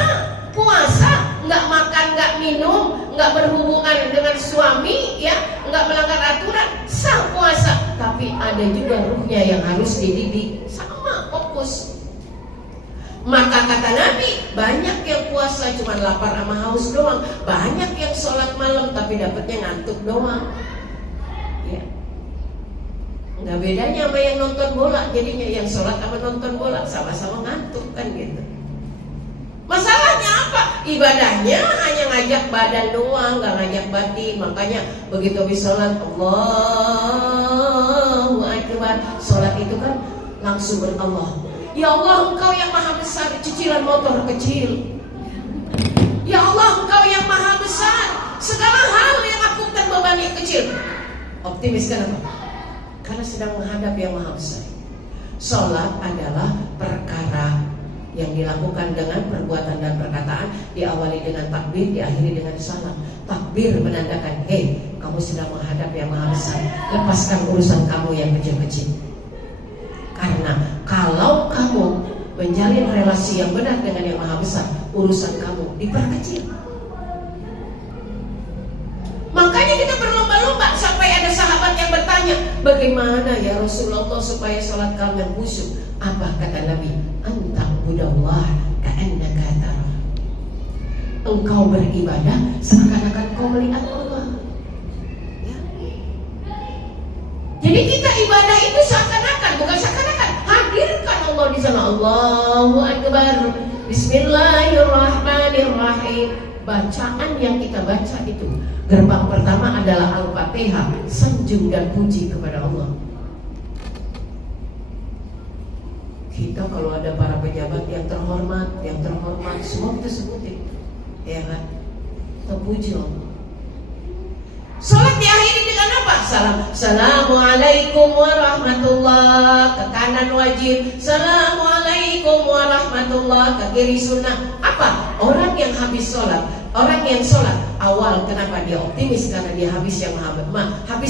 nggak makan, nggak minum, nggak berhubungan dengan suami, ya, nggak melanggar aturan, sah puasa. Tapi ada juga ruhnya yang harus dididik, sama fokus. Maka kata Nabi, banyak yang puasa cuma lapar sama haus doang, banyak yang sholat malam tapi dapatnya ngantuk doang. Ya, nggak bedanya sama yang nonton bola. Jadinya yang sholat sama nonton bola sama-sama ngantuk kan gitu. Masalahnya apa? Ibadahnya hanya ngajak badan doang, gak ngajak batin. Makanya begitu habis sholat, Allahu Akbar, sholat itu kan langsung berallah. Ya Allah, Engkau yang maha besar, cicilan motor kecil. Ya Allah, Engkau yang maha besar, segala hal yang aku terbebani kecil. Optimis kenapa? Karena sedang menghadap yang maha besar. Sholat adalah perkara yang dilakukan dengan perbuatan dan perkataan, diawali dengan takbir, diakhiri dengan salam. Takbir menandakan, hei, kamu sedang menghadap yang maha besar, lepaskan urusan kamu yang kecil-kecil. Karena kalau kamu menjalin relasi yang benar dengan yang maha besar, urusan kamu diperkecil. Makanya kita berlomba-lomba. Sampai ada sahabat yang bertanya, bagaimana ya Rasulullah supaya sholat kami yang khusyuk? Apa kata Nabi? Anta budallah ka'annaka tarah. Engkau beribadah seakan-akan kau melihat Allah. Ya. Jadi kita ibadah itu seakan-akan, bukan seakan-akan. Hadirkan Allah di sana. Allahu Akbar. Bismillahirrahmanirrahim. Bacaan yang kita baca itu, gerbang pertama adalah Al-Fatihah, sanjung dan puji kepada Allah. Kita kalau ada para pejabat yang terhormat, semua kita sebutin, ya kan? Terpuji Allah. Salat diakhiri dengan apa? Assalamualaikum warahmatullah. Ke kanan wajib. Assalamualaikum warahmatullah. Ke kiri sunnah. Apa? Orang yang habis sholat, orang yang sholat awal, kenapa dia optimis? Karena dia habis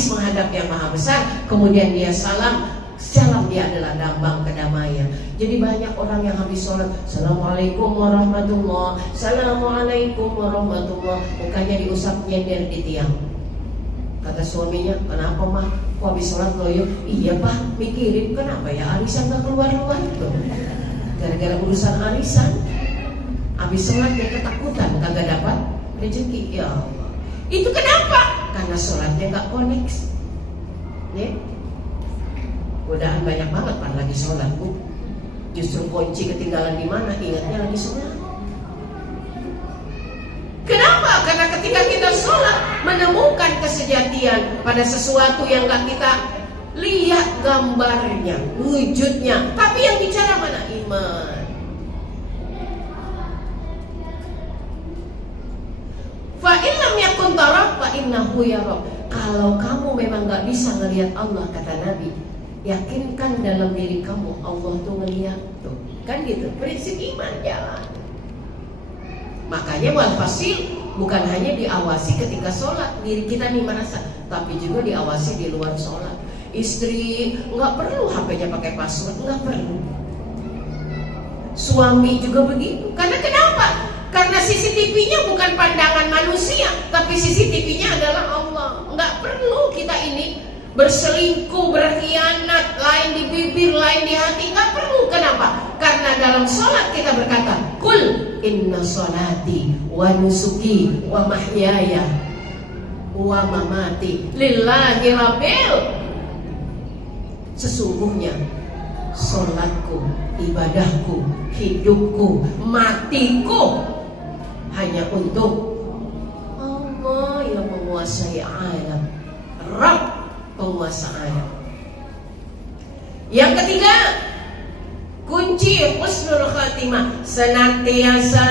menghadap yang maha besar. Kemudian dia salam dia adalah lambang kedamaian. Jadi banyak orang yang habis sholat, Assalamualaikum warahmatullah, Assalamualaikum warahmatullah, mukanya diusap nyender di tiang. Kata suaminya, kenapa mah? Kok habis sholat loyo? Iya pak, mikirin kenapa ya arisan gak keluar-keluar tuh. Gara-gara urusan arisan, habis sholat dia ketakutan kagak dapat rezeki. Ya Allah. Itu kenapa? Karena sholatnya gak koneksi. Ya, godaan banyak banget pan lagi sholat bu. Justru kunci ketinggalan di mana? Ingatnya lagi sholat. Kenapa? Karena ketika kita sholat menemukan kesejatian pada sesuatu yang gak kita lihat gambarnya, wujudnya, tapi yang bicara mana? Iman. Fa illam yakun tara fa innahu yara. Kalau kamu memang gak bisa ngelihat Allah, kata Nabi, yakinkan dalam diri kamu Allah tuh ngelihat tuh. Kan gitu, prinsip iman jalan. Makanya walfasil bukan hanya diawasi ketika sholat diri kita nih merasa, tapi juga diawasi di luar sholat. Istri nggak perlu HP-nya pakai password, nggak perlu. Suami juga begitu. Karena kenapa? Karena CCTV-nya bukan pandangan manusia, tapi CCTV-nya adalah Allah. Nggak perlu kita ini berselingkuh, berkhianat, lain di bibir, lain di hati. Nggak perlu. Kenapa? Karena dalam sholat kita berkata, Kul inna sholati wa nusuki wa mahyaya wa mamati lillahi rabbil. Sesungguhnya sholatku, ibadahku, hidupku, matiku hanya untuk Allah yang menguasai alam, Rabb penguasa alam. Yang ketiga, kunci husnul khatimah, senantiasa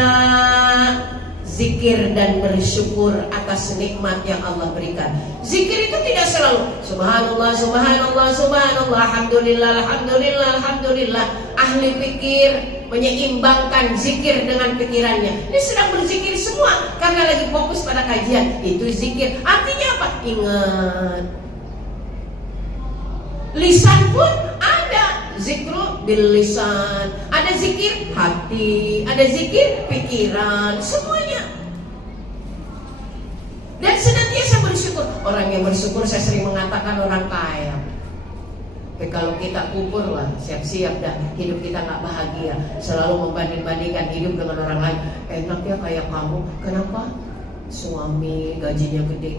zikir dan bersyukur atas nikmat yang Allah berikan. Zikir itu tidak selalu subhanallah, subhanallah, subhanallah, alhamdulillah, alhamdulillah, alhamdulillah. Ahli pikir menyeimbangkan zikir dengan pikirannya. Ini sedang berzikir semua karena lagi fokus pada kajian. Itu zikir. Artinya apa? Ingat. Lisan pun ada zikru bil lisan, ada zikir hati, ada zikir pikiran, semuanya. Dan senantiasa bersyukur. Orang yang bersyukur, saya sering mengatakan, orang kaya. Tapi kalau kita kubur lah, siap-siap dah hidup kita nggak bahagia, selalu membanding-bandingkan hidup dengan orang lain. Enak ya kayak kamu, kenapa? Suami gajinya gede,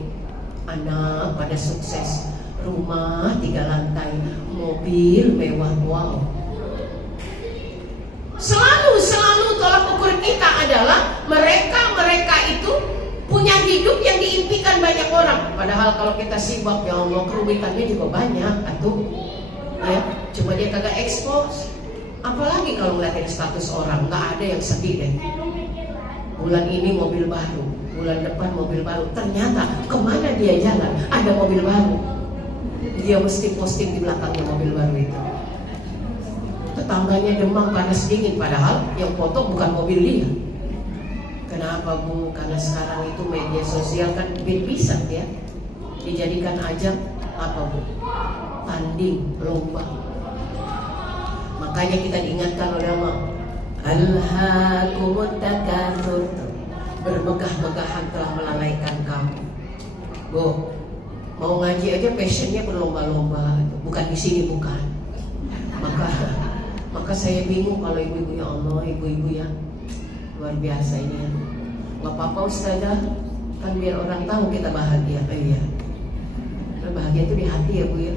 anak pada sukses, rumah 3 lantai, mobil mewah, wow. Selalu tolak ukur kita adalah mereka itu punya hidup yang diimpikan banyak orang. Padahal kalau kita simak, ya Allah, kerumitannya juga banyak, atuh. Ya, cuma dia kagak expose. Apalagi kalau ngeliatin status orang, nggak ada yang sedih deh. Bulan ini mobil baru, bulan depan mobil baru. Ternyata kemana dia jalan ada mobil baru. Dia mesti posting di belakangnya mobil baru itu. Tetangganya demam, panas, dingin, padahal yang foto bukan mobil dia. Kenapa Bu? Karena sekarang itu media sosial kan bisa ya dijadikan ajang apa Bu? Tanding, lomba. Makanya kita diingatkan oleh Allah, alhaakumut takatsur, bermegah-megahan telah melalaikan kamu. Bu, mau ngaji aja passionnya berlomba-lomba, bukan di sini, bukan. Maka saya bingung kalau ibu-ibu, ya Allah, ibu-ibu ya luar biasa ini ya. Gak apa-apa Ustazah, kan biar orang tahu kita bahagia. Iya, bahagia itu di hati ya Bu ya.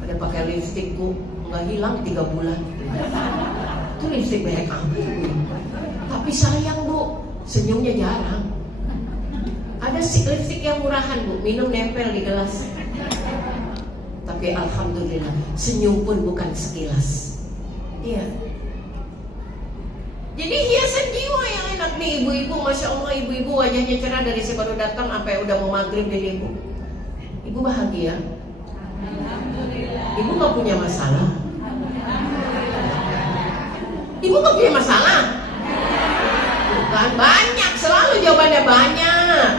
Pada pakai lipstik Bu, nggak hilang 3 bulan. Itu lipstik merek apa Bu? Tapi sayang Bu, senyumnya jarang. Ada lipstik yang murahan Bu, minum nempel di gelas. Tapi alhamdulillah, senyum pun bukan sekilas. Iya. Jadi hiasan jiwa yang enak nih ibu-ibu, masya Allah, ibu-ibu wajahnya cerah dari si baru datang sampai udah mau maghrib dari ibu. Ibu bahagia. Ibu nggak punya masalah. Ibu nggak punya masalah. Bukan, banyak, selalu jawabannya banyak.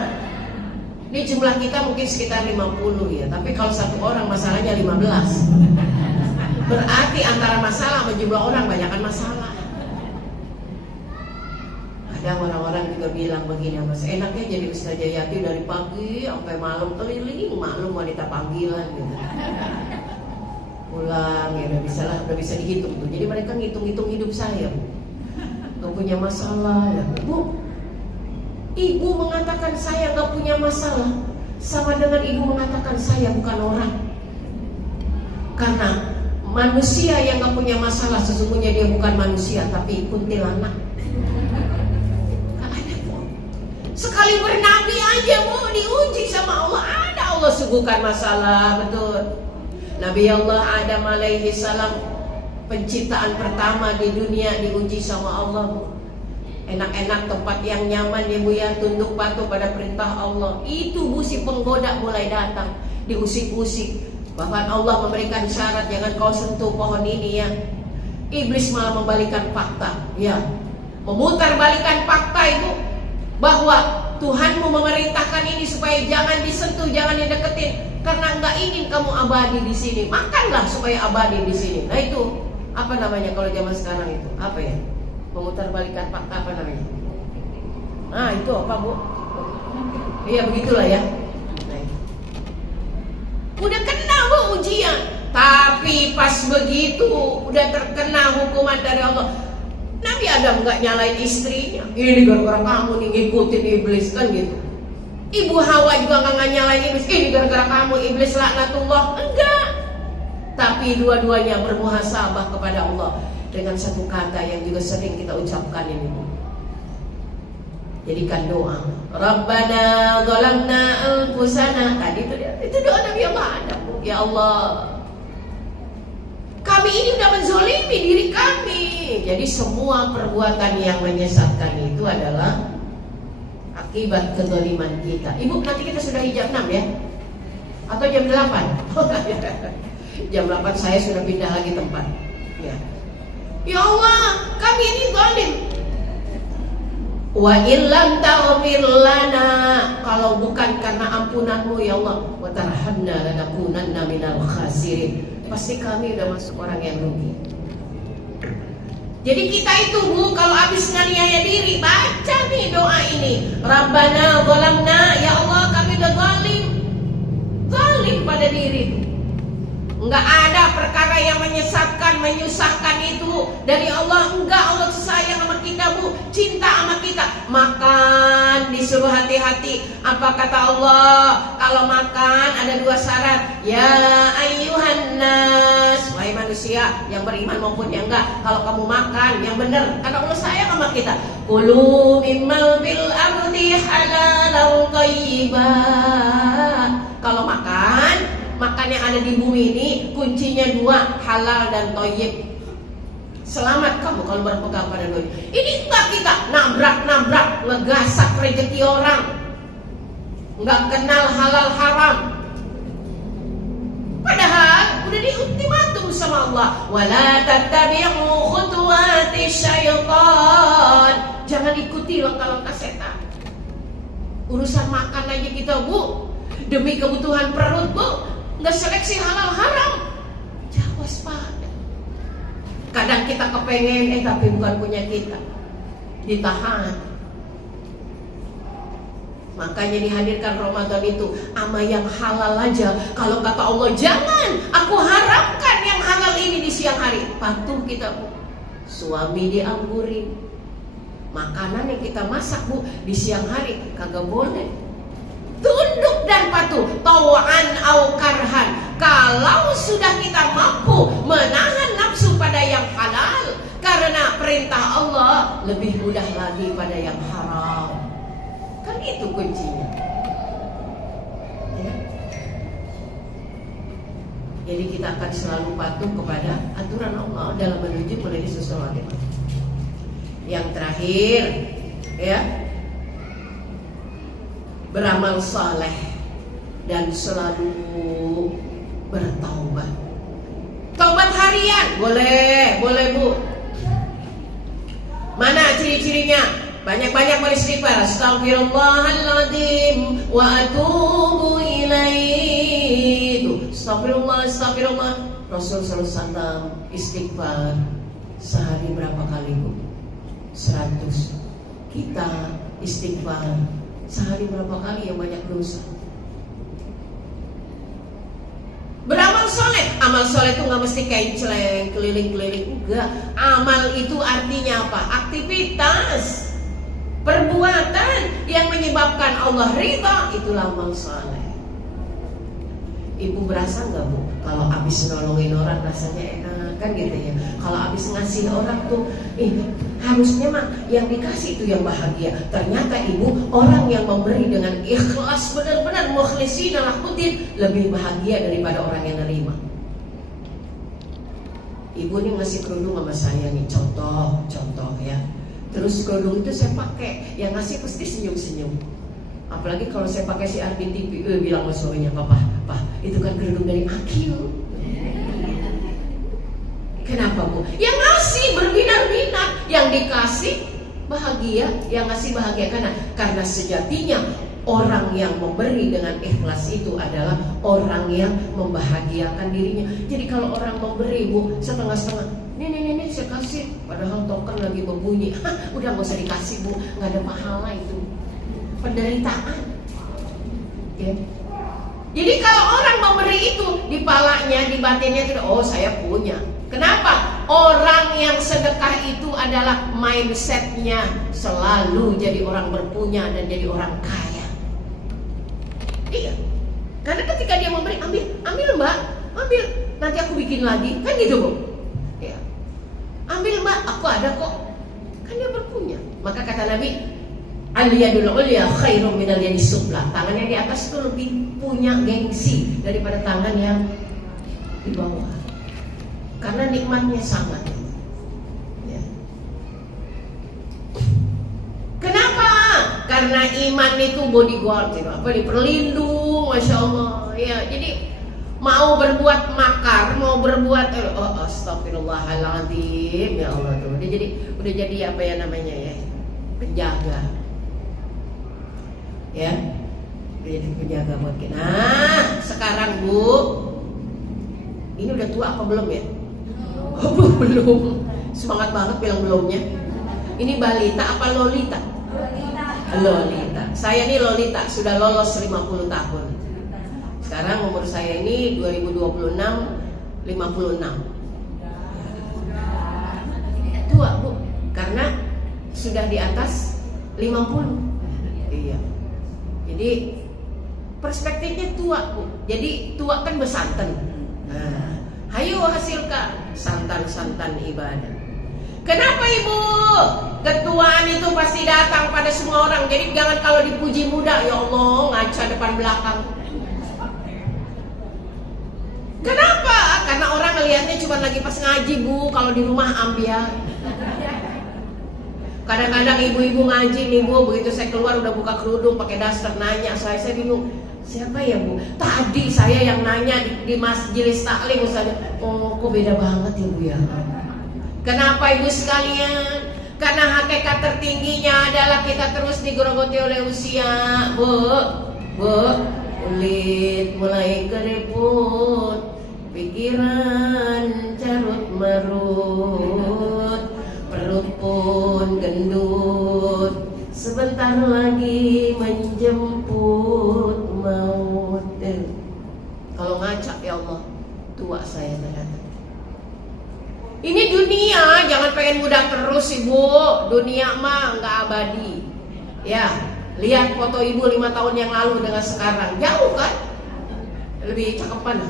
Ini jumlah kita mungkin sekitar 50 ya, tapi kalau satu orang masalahnya 15, berarti antara masalah sama jumlah orang banyakan masalah. Kadang orang-orang juga bilang begini, Mas, enaknya jadi Ustazah Yati dari pagi sampai malam keliling, maklum wanita panggilan gitu. Pulang ya udah bisa dihitung tuh. Jadi mereka ngitung-ngitung hidup saya, nggak punya masalah ya. Bu, ibu mengatakan saya nggak punya masalah sama dengan ibu mengatakan saya bukan orang. Karena manusia yang nggak punya masalah sesungguhnya dia bukan manusia tapi kuntilanak. Sekali bernabi aja Bu diuji sama Allah, ada Allah suguhkan masalah, betul. Nabi Allah Adam alaihi salam penciptaan pertama di dunia diuji sama Allah Bu. Enak-enak tempat yang nyaman ya Bu ya, tunduk patuh pada perintah Allah. Itu Bu si penggoda mulai datang, diusik-usik. Bahkan Allah memberikan syarat jangan kau sentuh pohon ini ya. Iblis malah membalikan fakta, ya. Memutarbalikkan fakta itu bahwa Tuhanmu memerintahkan ini supaya jangan disentuh, jangan dideketin, karena nggak ingin kamu abadi di sini. Makanlah supaya abadi di sini. Nah itu apa namanya kalau zaman sekarang itu? Apa ya? Memutarbalikkan fakta apa namanya? Nah itu apa Bu? Iya begitulah ya. Nah, udah kena Bu ujian, tapi pas begitu udah terkena hukuman dari Allah. Nabi Adam nggak nyalain istrinya. Ini gara-gara kamu nih ngikutin iblis kan gitu. Ibu Hawa juga nggak nyalain iblis. Ini gara-gara kamu iblis laknatullah. Enggak. Tapi dua-duanya bermuhasabah kepada Allah dengan satu kata yang juga sering kita ucapkan ini. Jadikan doa. Rabbana zalamna anfusana. Tadi itu doa Nabi Allah Adam. Ya Allah, kami ini sudah menzolimi diri kami. Jadi semua perbuatan yang menyesatkan itu adalah akibat kezaliman kita. Ibu, nanti kita sudah jam 6 ya? Atau jam 8? Jam 8 saya sudah pindah lagi tempat. Ya Allah, kami ini zalim. Wa illam taghfir lana, kalau bukan karena ampunanmu ya Allah, wa tarhamna lanakunanna minal khasirin, pasti kami udah masuk orang yang rugi. Jadi kita itu Bu, kalau habis nganiaya diri, baca nih doa ini. Rabbana zalamna, ya Allah kami udah zalim pada diri. Enggak ada perkara yang menyesatkan, menyusahkan itu dari Allah. Enggak, Allah sayang sama kita Bu, cinta sama kita. Makan disuruh hati-hati. Apa kata Allah? Kalau makan ada 2 syarat. Ya ayyuhan nas, wahai manusia yang beriman maupun yang enggak, kalau kamu makan yang benar, karena Allah sayang sama kita. Kulu mimmal bil ardi halalan thayyiban. Kalau makan yang ada di bumi ini kuncinya 2, halal dan thayyib. Selamat kamu kalau berpegang pada 2. Ini enggak kita nabrak, ngegasak rezeki orang, enggak kenal halal haram. Padahal udah di ultimatum sama Allah, wala tattabi'u khutuwati syaitan. Jangan ikuti langkah-langkah setan. Urusan makan aja kita Bu, demi kebutuhan perut Bu, nggak seleksi halal haram. Jangan waspada. Kadang kita kepengen, tapi bukan punya kita, ditahan. Makanya dihadirkan Ramadan itu ama yang halal aja. Kalau kata Allah jangan, aku haramkan yang halal ini di siang hari, patuh kita Bu. Suami dianggurin, makanan yang kita masak Bu di siang hari kagak boleh. Tunduk dan patuh, tau'an au karhan. Kalau sudah kita mampu menahan nafsu pada yang halal, karena perintah Allah lebih mudah lagi pada yang haram. Kan itu kuncinya ya? Jadi kita akan selalu patuh kepada aturan Allah dalam menuju menuju sesuatu. Yang terakhir ya, beramal saleh dan selalu bertaubat. Taubat harian boleh Bu. Mana ciri-cirinya? Banyak-banyak beristighfar. Astagfirullahaladzim wa atubu ilaihi. Astagfirullah. Rasul sallallahu alaihi wasallam istighfar sehari berapa kali Bu? 100. kita istighfar. Sehari berapa kali yang banyak dosa? Beramal soleh. Amal soleh itu gak mesti kayak celeng, keliling-keliling. Enggak. Amal itu artinya apa? Aktivitas, perbuatan yang menyebabkan Allah ridha. Itulah amal soleh. Ibu berasa gak bu? Kalau habis nolongin orang rasanya enak kan gitu ya. Kalau habis ngasih orang tuh harusnya mah yang dikasih itu yang bahagia. Ternyata ibu, orang yang memberi dengan ikhlas benar-benar mukhlisin lahuddin lebih bahagia daripada orang yang nerima. Ibu nih ngasih kerudung sama saya nih, contoh ya. Terus kerudung itu saya pakai, yang ngasih pasti senyum-senyum. Apalagi kalau saya pakai si Ardi TV, bilang sama suaminya, papa, itu kan kerudung dari Akil. Kenapa bu? Yang ngasih berbinar-binar, yang dikasih bahagia, yang ngasih bahagia karena sejatinya orang yang memberi dengan ikhlas itu adalah orang yang membahagiakan dirinya. Jadi kalau orang memberi bu setengah-setengah, nih saya kasih, padahal token lagi berbunyi, udah gak usah dikasih bu, nggak ada pahala itu, penderitaan. Ya. Jadi kalau orang memberi itu di palanya, di batinnya tidak, oh saya punya. Kenapa? Orang yang sedekah itu adalah mindsetnya selalu jadi orang berpunya dan jadi orang kaya. Iya. Karena ketika dia memberi, ambil mbak, ambil, nanti aku bikin lagi, kan gitu bu. Ya. Ambil mbak, aku ada kok. Kan dia berpunya. Maka kata Nabi, al-yadul ulya khairum minal yadis sufla. Tangan yang di atas itu lebih punya gengsi daripada tangan yang di bawah. Karena nikmatnya sangat. Ya. Kenapa? Karena iman itu bodyguard, pelindung, masya Allah. Ya, jadi mau berbuat makar, mau berbuat, astagfirullahaladzim, ya Allah tuh. Udah jadi apa ya namanya ya? Penjaga. Ya, udah jadi penjaga buat kita. Nah, sekarang bu, ini udah tua apa belum ya? Oh, belum. Semangat banget bilang belumnya. Ini balita apa lolita? Lolita. Saya nih lolita, sudah lolos 50 tahun. Sekarang umur saya ini 2026 56. Tua bu, karena sudah di atas 50. Iya. Jadi perspektifnya tua bu. Jadi tua kan bersantan. Nah, hayo hasilkan santan-santan ibadah. Kenapa ibu? Ketuaan itu pasti datang pada semua orang. Jadi jangan kalau dipuji muda, ya Allah ngaca depan belakang. Kenapa? Karena orang ngelihatnya cuma lagi pas ngaji bu. Kalau di rumah ambiar. Kadang-kadang ibu-ibu ngaji nih bu, begitu saya keluar udah buka kerudung pakai daster nanya, saya bingung. Siapa ya bu? Tadi saya yang nanya di majelis taklim misalnya. Oh kok beda banget ya bu ya? Kenapa ibu sekalian? Karena hakikat tertingginya adalah kita terus digerogoti oleh usia. Bu, kulit mulai keriput, pikiran carut marut, perut pun gendut, sebentar lagi menjemput maut. Kalau ngaca ya Allah, tua saya ternyata. Ini dunia, jangan pengen muda terus ibu. Dunia mah nggak abadi. Ya, lihat foto ibu 5 tahun yang lalu dengan sekarang, jauh kan? Lebih cakep mana?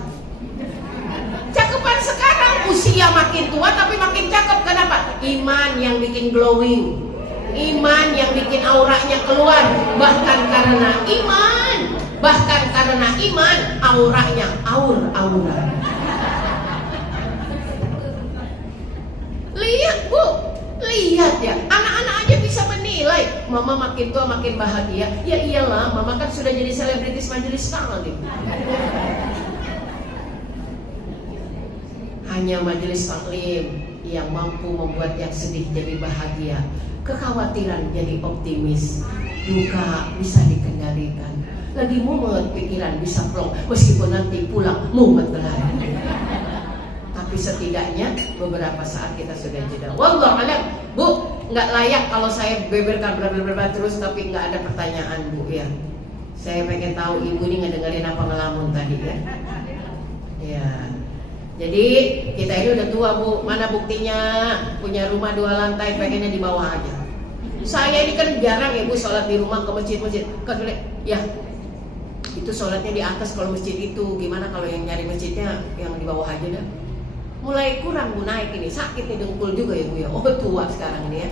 Cakepan sekarang, usia makin tua tapi makin cakep. Kenapa? Iman yang bikin glowing, iman yang bikin auranya keluar. Bahkan karena iman, auranya aura. Lihat bu, lihat ya, anak-anak aja bisa menilai. Mama makin tua makin bahagia. Ya iyalah, mama kan sudah jadi selebritis majelis taklim. Hanya majelis taklim yang mampu membuat yang sedih jadi bahagia, kekhawatiran jadi optimis, duka bisa dikendalikan, lagi mumet pikiran bisa plong, meskipun nanti pulang mumet lagi. Tapi setidaknya beberapa saat kita sudah jeda. Wallahu a'lam. Bu, nggak layak kalau saya beberkan berber terus tapi nggak ada pertanyaan Bu ya. Saya pengen tahu Ibu ini ngedengerin apa ngelamun tadi ya. Ya. Jadi kita ini udah tua Bu, mana buktinya punya rumah 2 lantai pengennya di bawah aja. Saya ini kan jarang ya Bu sholat di rumah ke masjid-masjid. Kan ya itu sholatnya di atas kalau masjid itu, gimana kalau yang nyari masjidnya yang di bawah aja dah. Mulai kurang Bu naik ini, sakit nih dengkul juga ya Bu ya. Oh tua sekarang ini ya.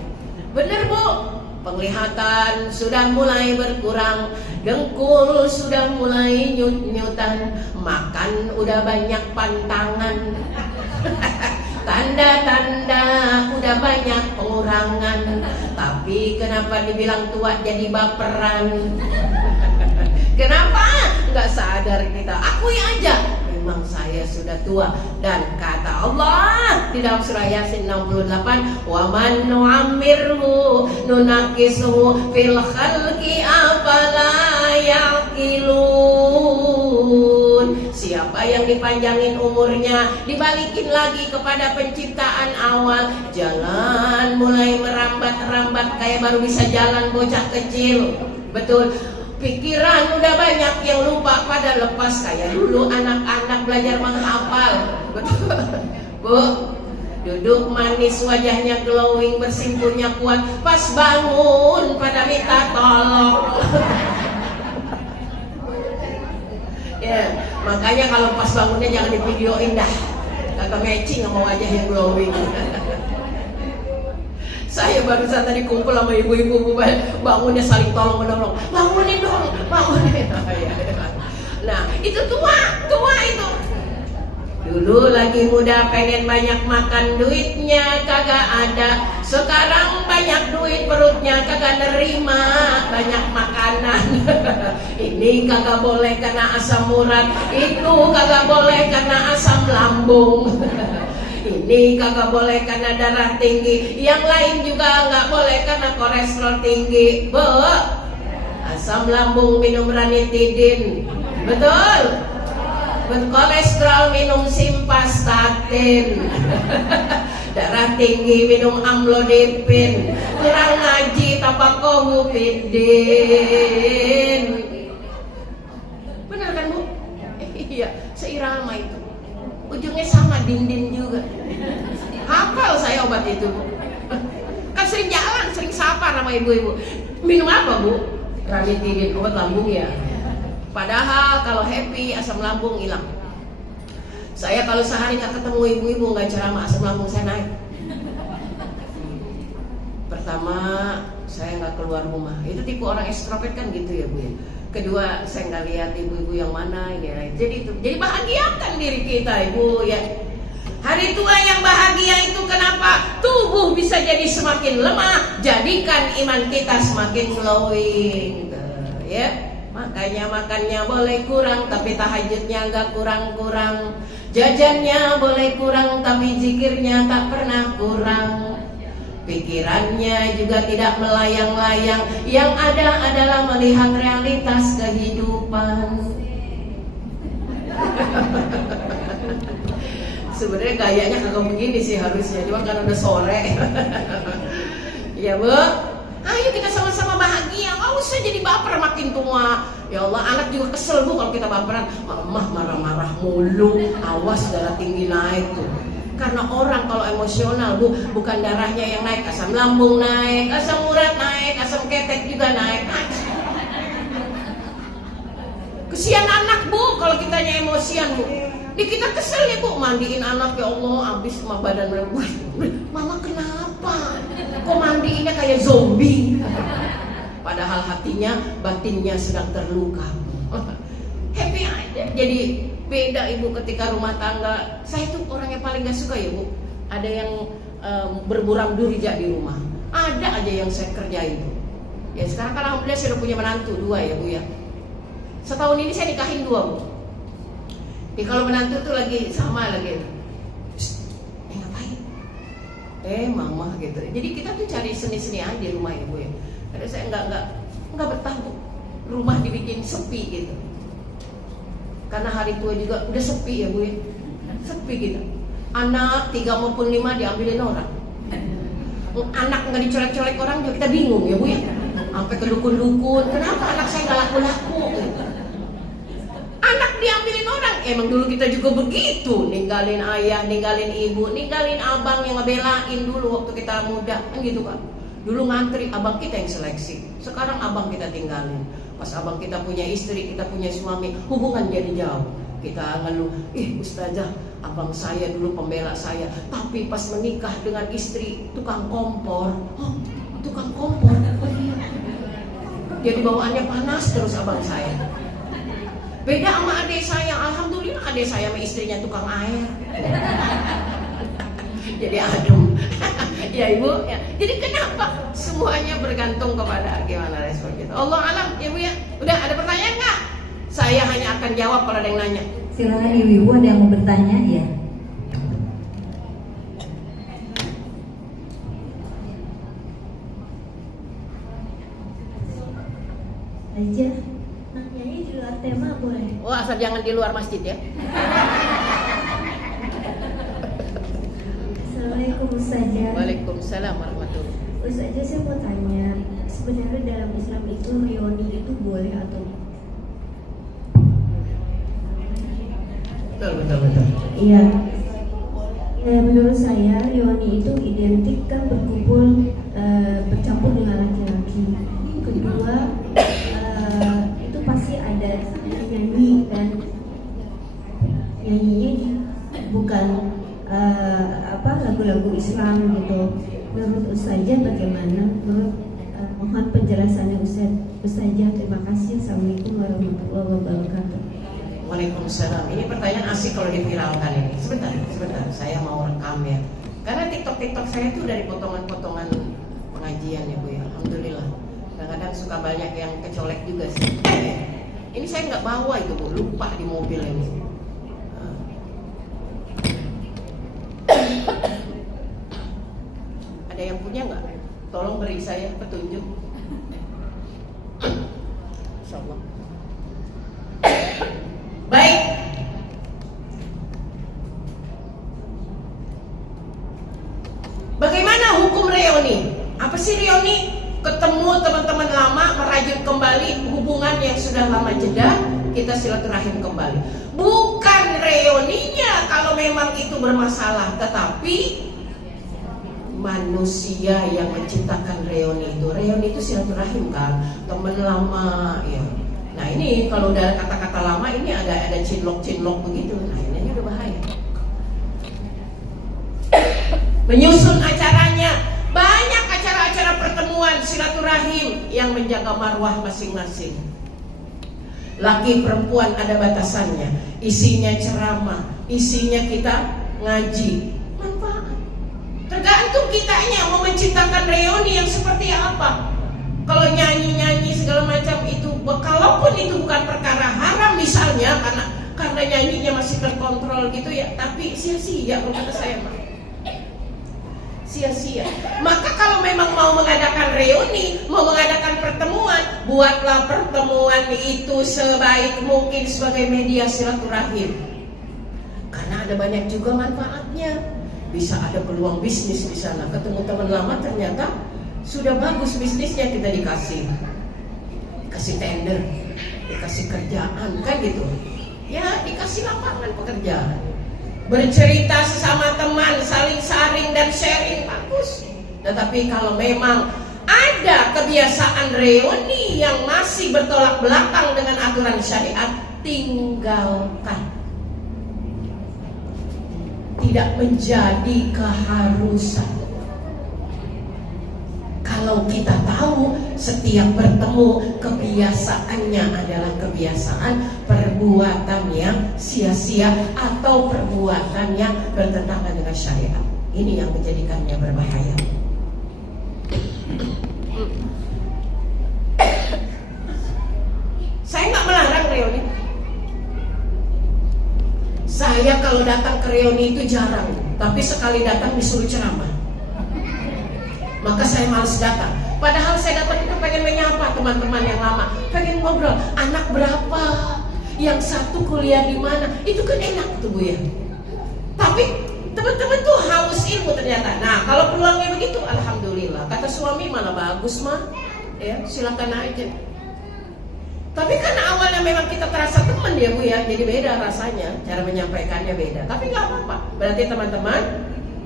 Bener Bu, penglihatan sudah mulai berkurang, dengkul sudah mulai nyut-nyutan, makan udah banyak pantangan. Tanda-tanda udah banyak pengurangan, tapi kenapa dibilang tua jadi baperan? Kenapa? Nggak sadar kita, akui aja memang saya sudah tua. Dan kata Allah di dalam surah Yasin 68, wa man nu'ammirhu nunakisuhu fil khalqi afala yaqilun. Siapa yang dipanjangin umurnya, dibalikin lagi kepada penciptaan awal, jangan mulai merambat-rambat kayak baru bisa jalan bocah kecil. Betul. Pikiran udah banyak yang lupa pada lepas kayak dulu anak-anak belajar menghafal. Betul. Bu, duduk manis wajahnya glowing, bersimpunnya kuat, pas bangun pada minta tolong. Ya, makanya kalau pas bangunnya jangan divideoin dah. Kagak matching sama wajah yang glowing. Saya barusan tadi kumpul sama ibu-ibu bangunnya saling tolong menolong. Bangunin dong, bangunin. Nah, itu tua itu. Dulu lagi muda pengen banyak makan, duitnya kagak ada. Sekarang banyak duit, perutnya kagak nerima banyak makanan. Ini kagak boleh karena asam urat, itu kagak boleh karena asam lambung. Ini kagak boleh karena darah tinggi, yang lain juga nggak boleh karena kolesterol tinggi. Bu, asam lambung minum ranitidin, betul. Kolesterol minum simvastatin. Darah tinggi minum amlodipin. Kurang ngaji tambah kohupidin. Benar kan Bu? Iya, seirama itu. Ujungnya sama, din-din juga. Hafal saya obat itu Bu. Kan sering jalan, sering sapa nama ibu-ibu. Minum apa Bu? Ranitidin, obat lambung ya. Padahal kalau happy asam lambung hilang. Saya kalau sehari nggak ketemu ibu-ibu nggak ceramah, asam lambung saya naik. Pertama, saya nggak keluar rumah. Itu tipe orang ekstrovert kan gitu ya Bu ya. Kedua, saya nggak lihat ibu-ibu yang mana ya. Jadi bahagiakan diri kita Ibu ya. Hari tua yang bahagia itu kenapa? Tubuh bisa jadi semakin lemah, jadikan iman kita semakin glowing. Ya. Makanya makannya boleh kurang, tapi tahajudnya nggak kurang-kurang. Jajannya boleh kurang, tapi zikirnya tak pernah kurang. Pikirannya juga tidak melayang-layang, yang ada adalah melihat realitas kehidupan. Sebenarnya gayanya kagak begini sih harusnya, cuma kan udah sore. Ya Bu, ayo kita sama-sama bahagia, nggak usah jadi baper makin tua. Ya Allah, anak juga kesel Bu kalau kita baperan. Mama marah-marah mulu, awas darah tinggi naik tuh. Karena orang kalau emosional Bu, bukan darahnya yang naik, asam lambung naik, asam urat naik, asam ketek juga naik. Kesian anak Bu kalau kitanya emosian Bu. Kita kesel ya Bu, mandiin anak, ya Allah habis sama badan mereka. Mama kenapa? Kok mandiinnya kayak zombie? Padahal hatinya, batinnya sedang terluka. Happy aja. Jadi beda Ibu ketika rumah tangga. Saya tuh orang yang paling gak suka ya Bu, ada yang berburam durija di rumah. Ada aja yang saya kerjain tuh. Ya sekarang kan alhamdulillah saya udah punya menantu 2 ya Bu ya. Setahun ini saya nikahin 2 Bu. Kalau menantu tuh lagi sama lagi, ngapain? Mama gitu. Jadi kita tuh cari seni-seni aja di rumah ya Bu ya. Karena saya nggak betah Bu, rumah dibikin sepi gitu. Karena hari tua juga udah sepi ya Bu ya, sepi gitu. Anak 3 maupun 5 diambilin orang. Anak nggak dicolek-colek orang juga kita bingung ya Bu ya. Sampai ke dukun-dukun, kenapa anak saya nggak laku-laku? Anak diambilin orang, emang dulu kita juga begitu, ninggalin ayah, ninggalin ibu, ninggalin abang yang ngebelain dulu waktu kita muda, kan gitu kan? Dulu ngantri, abang kita yang seleksi, sekarang abang kita tinggalin. Pas abang kita punya istri, kita punya suami, hubungan jadi jauh. Kita ngeluh, ustazah, abang saya dulu pembela saya, tapi pas menikah dengan istri tukang kompor. Tukang kompor, jadi bawaannya panas terus abang saya. Beda sama adik saya, alhamdulillah adik saya sama istrinya tukang air. Jadi adem. Ya Ibu, ya. Jadi kenapa semuanya bergantung kepada gimana respon kita. Allah alam, ya Bu ya. Udah ada pertanyaan nggak? Saya hanya akan jawab kalau ada yang nanya. Silakan Ibu, ada yang mau bertanya ya? Aja, nanyanya di luar tema boleh? Oh, asal jangan di luar masjid ya. Assalamualaikum Ustazah. Waalaikumsalam warahmatullahi. Ustazah, saya mau tanya, sebenarnya dalam Islam itu reoni itu boleh atau? Betul. Iya. Menurut saya reoni itu identik kan berkumpul bercampur dengan laki-laki. Kedua, itu pasti ada nyanyi dan nyanyinya bukan lagu-lagu Islam gitu. Menurut Ustazah bagaimana? Mohon penjelasannya Ustazah. Terima kasih. Assalamualaikum warahmatullahi wabarakatuh. Waalaikumsalam. Ini pertanyaan asik kalau diviralkan ini. Sebentar, saya mau rekam ya. Karena TikTok saya itu dari potongan-potongan pengajian ya Bu ya. Alhamdulillah. Kadang-kadang suka banyak yang kecolek juga sih. Ini saya nggak bawa itu Bu, lupa di mobil ini. Ada yang punya nggak? Tolong beri saya petunjuk. Insyaallah. Baik. Bagaimana hukum reuni? Apa sih reuni? Ketemu teman-teman lama, merajut kembali hubungan yang sudah lama jeda, kita silaturahim kembali. Bukan reuninya kalau memang itu bermasalah, tetapi manusia yang menciptakan reuni itu. Reuni itu silaturahim kan, teman lama ya. Nah ini kalau udah kata-kata lama ini ada cinlok begitu. Nah ini udah bahaya. Menyusun acaranya, banyak acara-acara pertemuan silaturahim yang menjaga marwah masing-masing. Laki perempuan ada batasannya. Isinya ceramah, isinya kita ngaji. Manfaat. Tergantung kitanya mau menciptakan reuni yang seperti apa. Kalau nyanyi-nyanyi segala macam itu, kalaupun itu bukan perkara haram misalnya, karena nyanyinya masih terkontrol gitu ya, tapi sia-sia kalau kata saya mah. Sia-sia. Maka kalau memang mau mengadakan reuni, mau mengadakan pertemuan, buatlah pertemuan itu sebaik mungkin sebagai media silaturahim. Karena ada banyak juga manfaatnya. Bisa ada peluang bisnis di sana. Ketemu teman lama ternyata sudah bagus bisnisnya, kita dikasih tender, dikasih kerjaan kan gitu. Ya dikasih lapangan pekerjaan. Bercerita sesama teman, saling saring dan sharing bagus. Tetapi kalau memang ada kebiasaan reuni yang masih bertolak belakang dengan aturan syariat, tinggalkan. Tidak menjadi keharusan. Kalau kita tahu setiap bertemu kebiasaannya adalah kebiasaan perbuatan yang sia-sia atau perbuatan yang bertentangan dengan syariat, ini yang menjadikannya berbahaya. Saya nggak melarang reuni. Saya kalau datang ke reuni itu jarang, tapi sekali datang disuruh ceramah. Maka saya malas datang. Padahal saya datang itu pengen menyapa teman-teman yang lama, pengen ngobrol, anak berapa, yang satu kuliah di mana, itu kan enak tuh Bu ya. Tapi Teman-teman tuh haus ilmu ternyata. Nah, kalau peluangnya begitu, alhamdulillah. Kata suami, mana bagus mah, ya silakan aja. Tapi karena awalnya memang kita terasa teman ya Bu ya, jadi beda rasanya, cara menyampaikannya beda. Tapi nggak apa-apa. Berarti teman-teman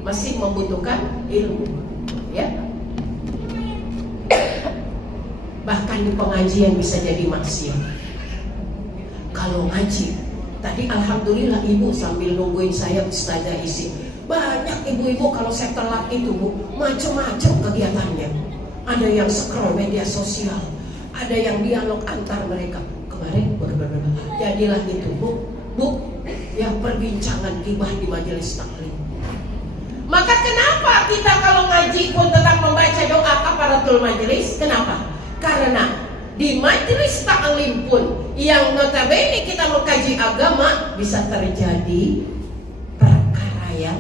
masih membutuhkan ilmu, ya. Bahkan di pengajian bisa jadi maksiat. Kalau ngaji, tadi alhamdulillah ibu sambil nungguin saya ustazah isi. Banyak ibu-ibu kalau saya telat itu Bu, macam-macam kegiatannya. Ada yang scroll media sosial, ada yang dialog antar mereka. Kemarin jadilah itu Bu, yang perbincangan gibah di majelis taklim. Maka kenapa kita kalau ngaji pun tetap membaca doa kafaratul majelis? Kenapa? Karena di majelis taklim pun yang notabene kita mengkaji agama bisa terjadi perkara yang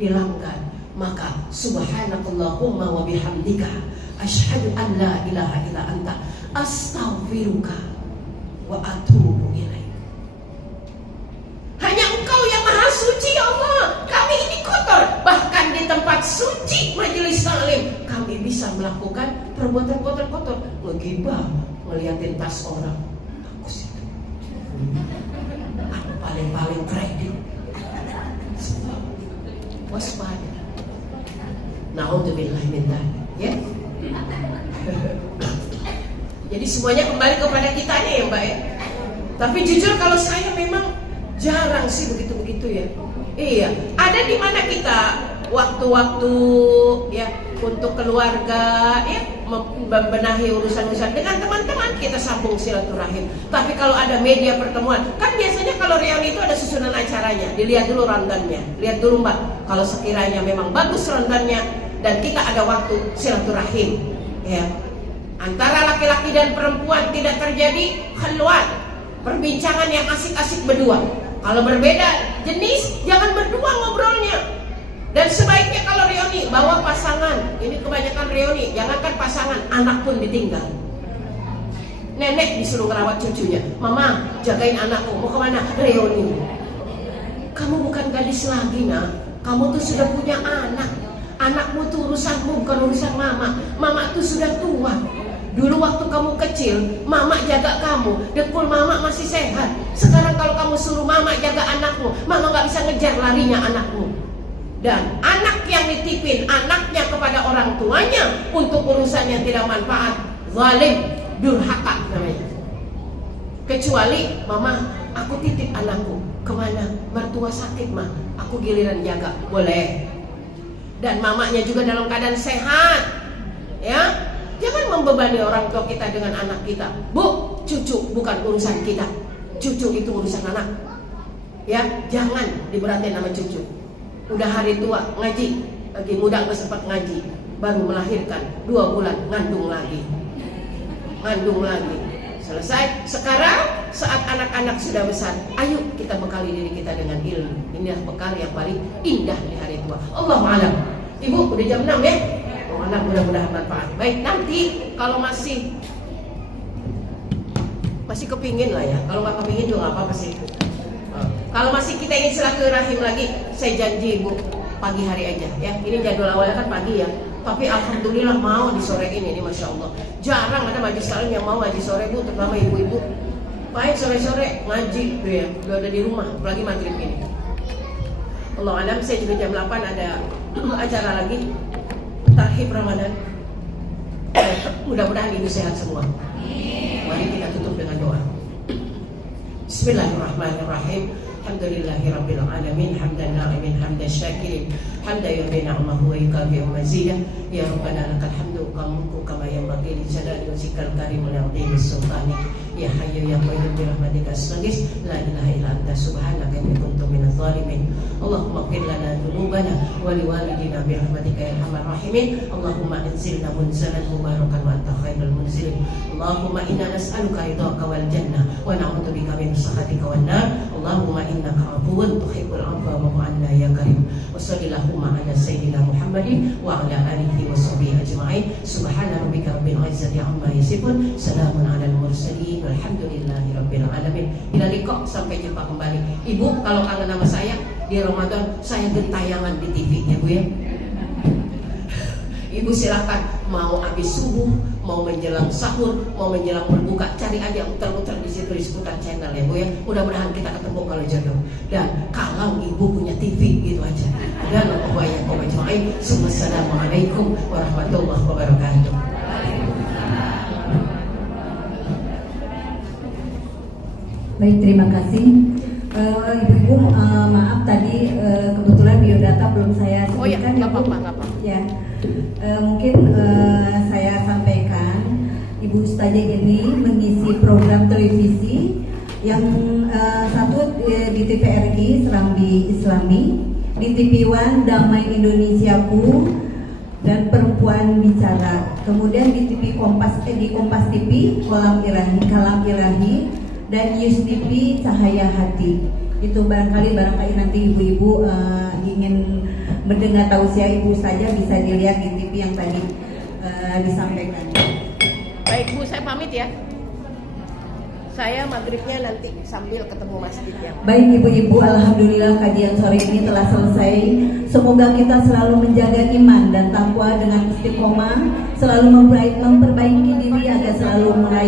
dilanggar. Maka subhanakallahumma wa bihamdika asyhadu an la ilaha illa anta astaghfiruka wa atubu ilaik. Hanya Engkau yang maha suci ya Allah. Kami ini kotor. Bahkan di tempat suci majelis taklim kami bisa melakukan perbuatan kotor, ngegibah, ngeliatin tas orang. Bagus itu. Paling kredit. Waspada. Na'udzubillah min dzalik. Ya. Jadi semuanya kembali kepada kitanya ya Mbak ya. Tapi jujur kalau saya memang jarang sih begitu-begitu ya. Iya, ada di mana kita waktu-waktu ya untuk keluarga ya membenahi urusan-urusan dengan teman-teman, kita sambung silaturahim. Tapi kalau ada media pertemuan, kan biasanya kalau reuni itu ada susunan acaranya, dilihat dulu rundownnya. Lihat dulu Mbak, kalau sekiranya memang bagus rundownnya dan kita ada waktu silaturahim ya. Antara laki-laki dan perempuan tidak terjadi khalwat, perbincangan yang asik-asik berdua. Kalau berbeda jenis, jangan berdua ngobrolnya. Dan sebaiknya kalau reuni, bawa pasangan. Ini kebanyakan reuni, jangankan pasangan, anak pun ditinggal. Nenek disuruh merawat cucunya. Mama, jagain anakku, mau kemana? Reuni. Kamu bukan gadis lagi nak, kamu tuh sudah punya anak. Anakmu tuh urusanmu, bukan urusan mama. Mama tuh sudah tua. Dulu waktu kamu kecil, mama jaga kamu, dekul mama masih sehat. Sekarang kalau kamu suruh mama jaga anakmu, mama gak bisa ngejar larinya anakmu. Dan anak yang ditipin anaknya kepada orang tuanya untuk urusan yang tidak manfaat, zalim, durhaka namanya. Kecuali, mama, aku titip anakku, kemana? Mertua sakit mah, aku giliran jaga, boleh. Dan mamanya juga dalam keadaan sehat, ya. Jangan membebani orang tua kita dengan anak kita. Bu, cucu bukan urusan kita. Cucu itu urusan anak. Ya, jangan diberatin sama cucu. Udah hari tua ngaji, lagi muda nggak sempat ngaji, baru melahirkan 2 bulan ngandung lagi. Selesai. Sekarang saat anak-anak sudah besar, ayo kita bekali diri kita dengan ilmu. Inilah bekal yang paling indah di hari tua. Allahu a'lam. Ibu udah jam 6 ya. Anak mudah-mudahan bermanfaat. Baik, nanti kalau masih kepingin lah ya. Kalau nggak kepingin juga nggak apa-apa sih. Kalau masih kita ingin silaturahim lagi, saya janji Ibu pagi hari aja ya. Ini jadwal awalnya kan pagi ya. Tapi alhamdulillah mau di sore ini masya Allah. Jarang ada majelis taklim yang mau ngaji sore Bu, terutama ibu-ibu. Baik sore-sore ngaji tuh ya. Udah ada di rumah, apalagi maghrib ini. Allah alam, saya juga jam 8 ada acara lagi. Tarhib Ramadan. Mudah-mudahan ibu sehat semua. Mari kita tutup dengan doa. Bismillahirrahmanirrahim. Alhamdulillahirabbil alamin, hamdan na'imin, hamdan syakirin, hamdan yuhdi ni'amahu wa yukafi'u mazidah. Ya Rabbana lakal hamdu kama yanbaghi li jalali wajhikal karim wa li'azimi sultani. Ya Hayyu ya Qayyum bi rahmatika astaghits, la ilaha illa anta subhanaka inni kuntu minadh dhalimin. Allahumma ighfir lana dhunubana wa liwalidina bi rahmatika ya arhamar rahimin. Allahumma anzilna munzalan mubarakan wa anta khairul munzilin. Allahumma inna nas'aluka ridhaka wal jannah wa na'udzubika min sakhatika wan nar. Allahumma innaka afuwwun tuhibbul 'afwa fa'fu 'anna ya karim. Wa sallallahu ala sayyidina Muhammadin wa ala alihi wa sahbihi ajma'in. Subhana rabbika rabbil 'izzati 'amma yasifun, salamun 'alal mursalin, walhamdulillahi rabbil alamin. Bila liqa, sampai jumpa kembali. Ibu kalau kangen sama saya di Ramadan saya gentayangan di TV ya Bu ya. Ibu silakan mau habis subuh, mau menjelang sahur, mau menjelang berbuka, cari aja muter-muter di situ di seputar channel ya Bu ya. Mudah-mudahan kita ketemu kalau jodoh. Dan kalau ibu punya TV gitu aja. Dan Assalamualaikum warahmatullahi wabarakatuh. Baik, terima kasih. Ibu-ibu, maaf tadi kebetulan biodata belum saya sebutkan. Oh ya, nggak apa-apa. Ya, mungkin saya sampaikan, Ibu Ustazah ini mengisi program televisi yang satu di TVRI Serambi Islami, di TV One Damai Indonesiaku dan Perempuan Bicara. Kemudian di TV Kompas TV Kalam Ilahi dan Yus TV Cahaya Hati. Itu barangkali nanti ibu-ibu ingin mendengar tausiah ibu saja bisa dilihat di TV yang tadi disampaikan. Baik Bu, saya pamit ya. Saya maghribnya nanti sambil ketemu masjidnya. Baik ibu-ibu, alhamdulillah kajian sore ini telah selesai. Semoga kita selalu menjaga iman dan takwa dengan istiqomah, selalu memperbaiki diri agar selalu meraih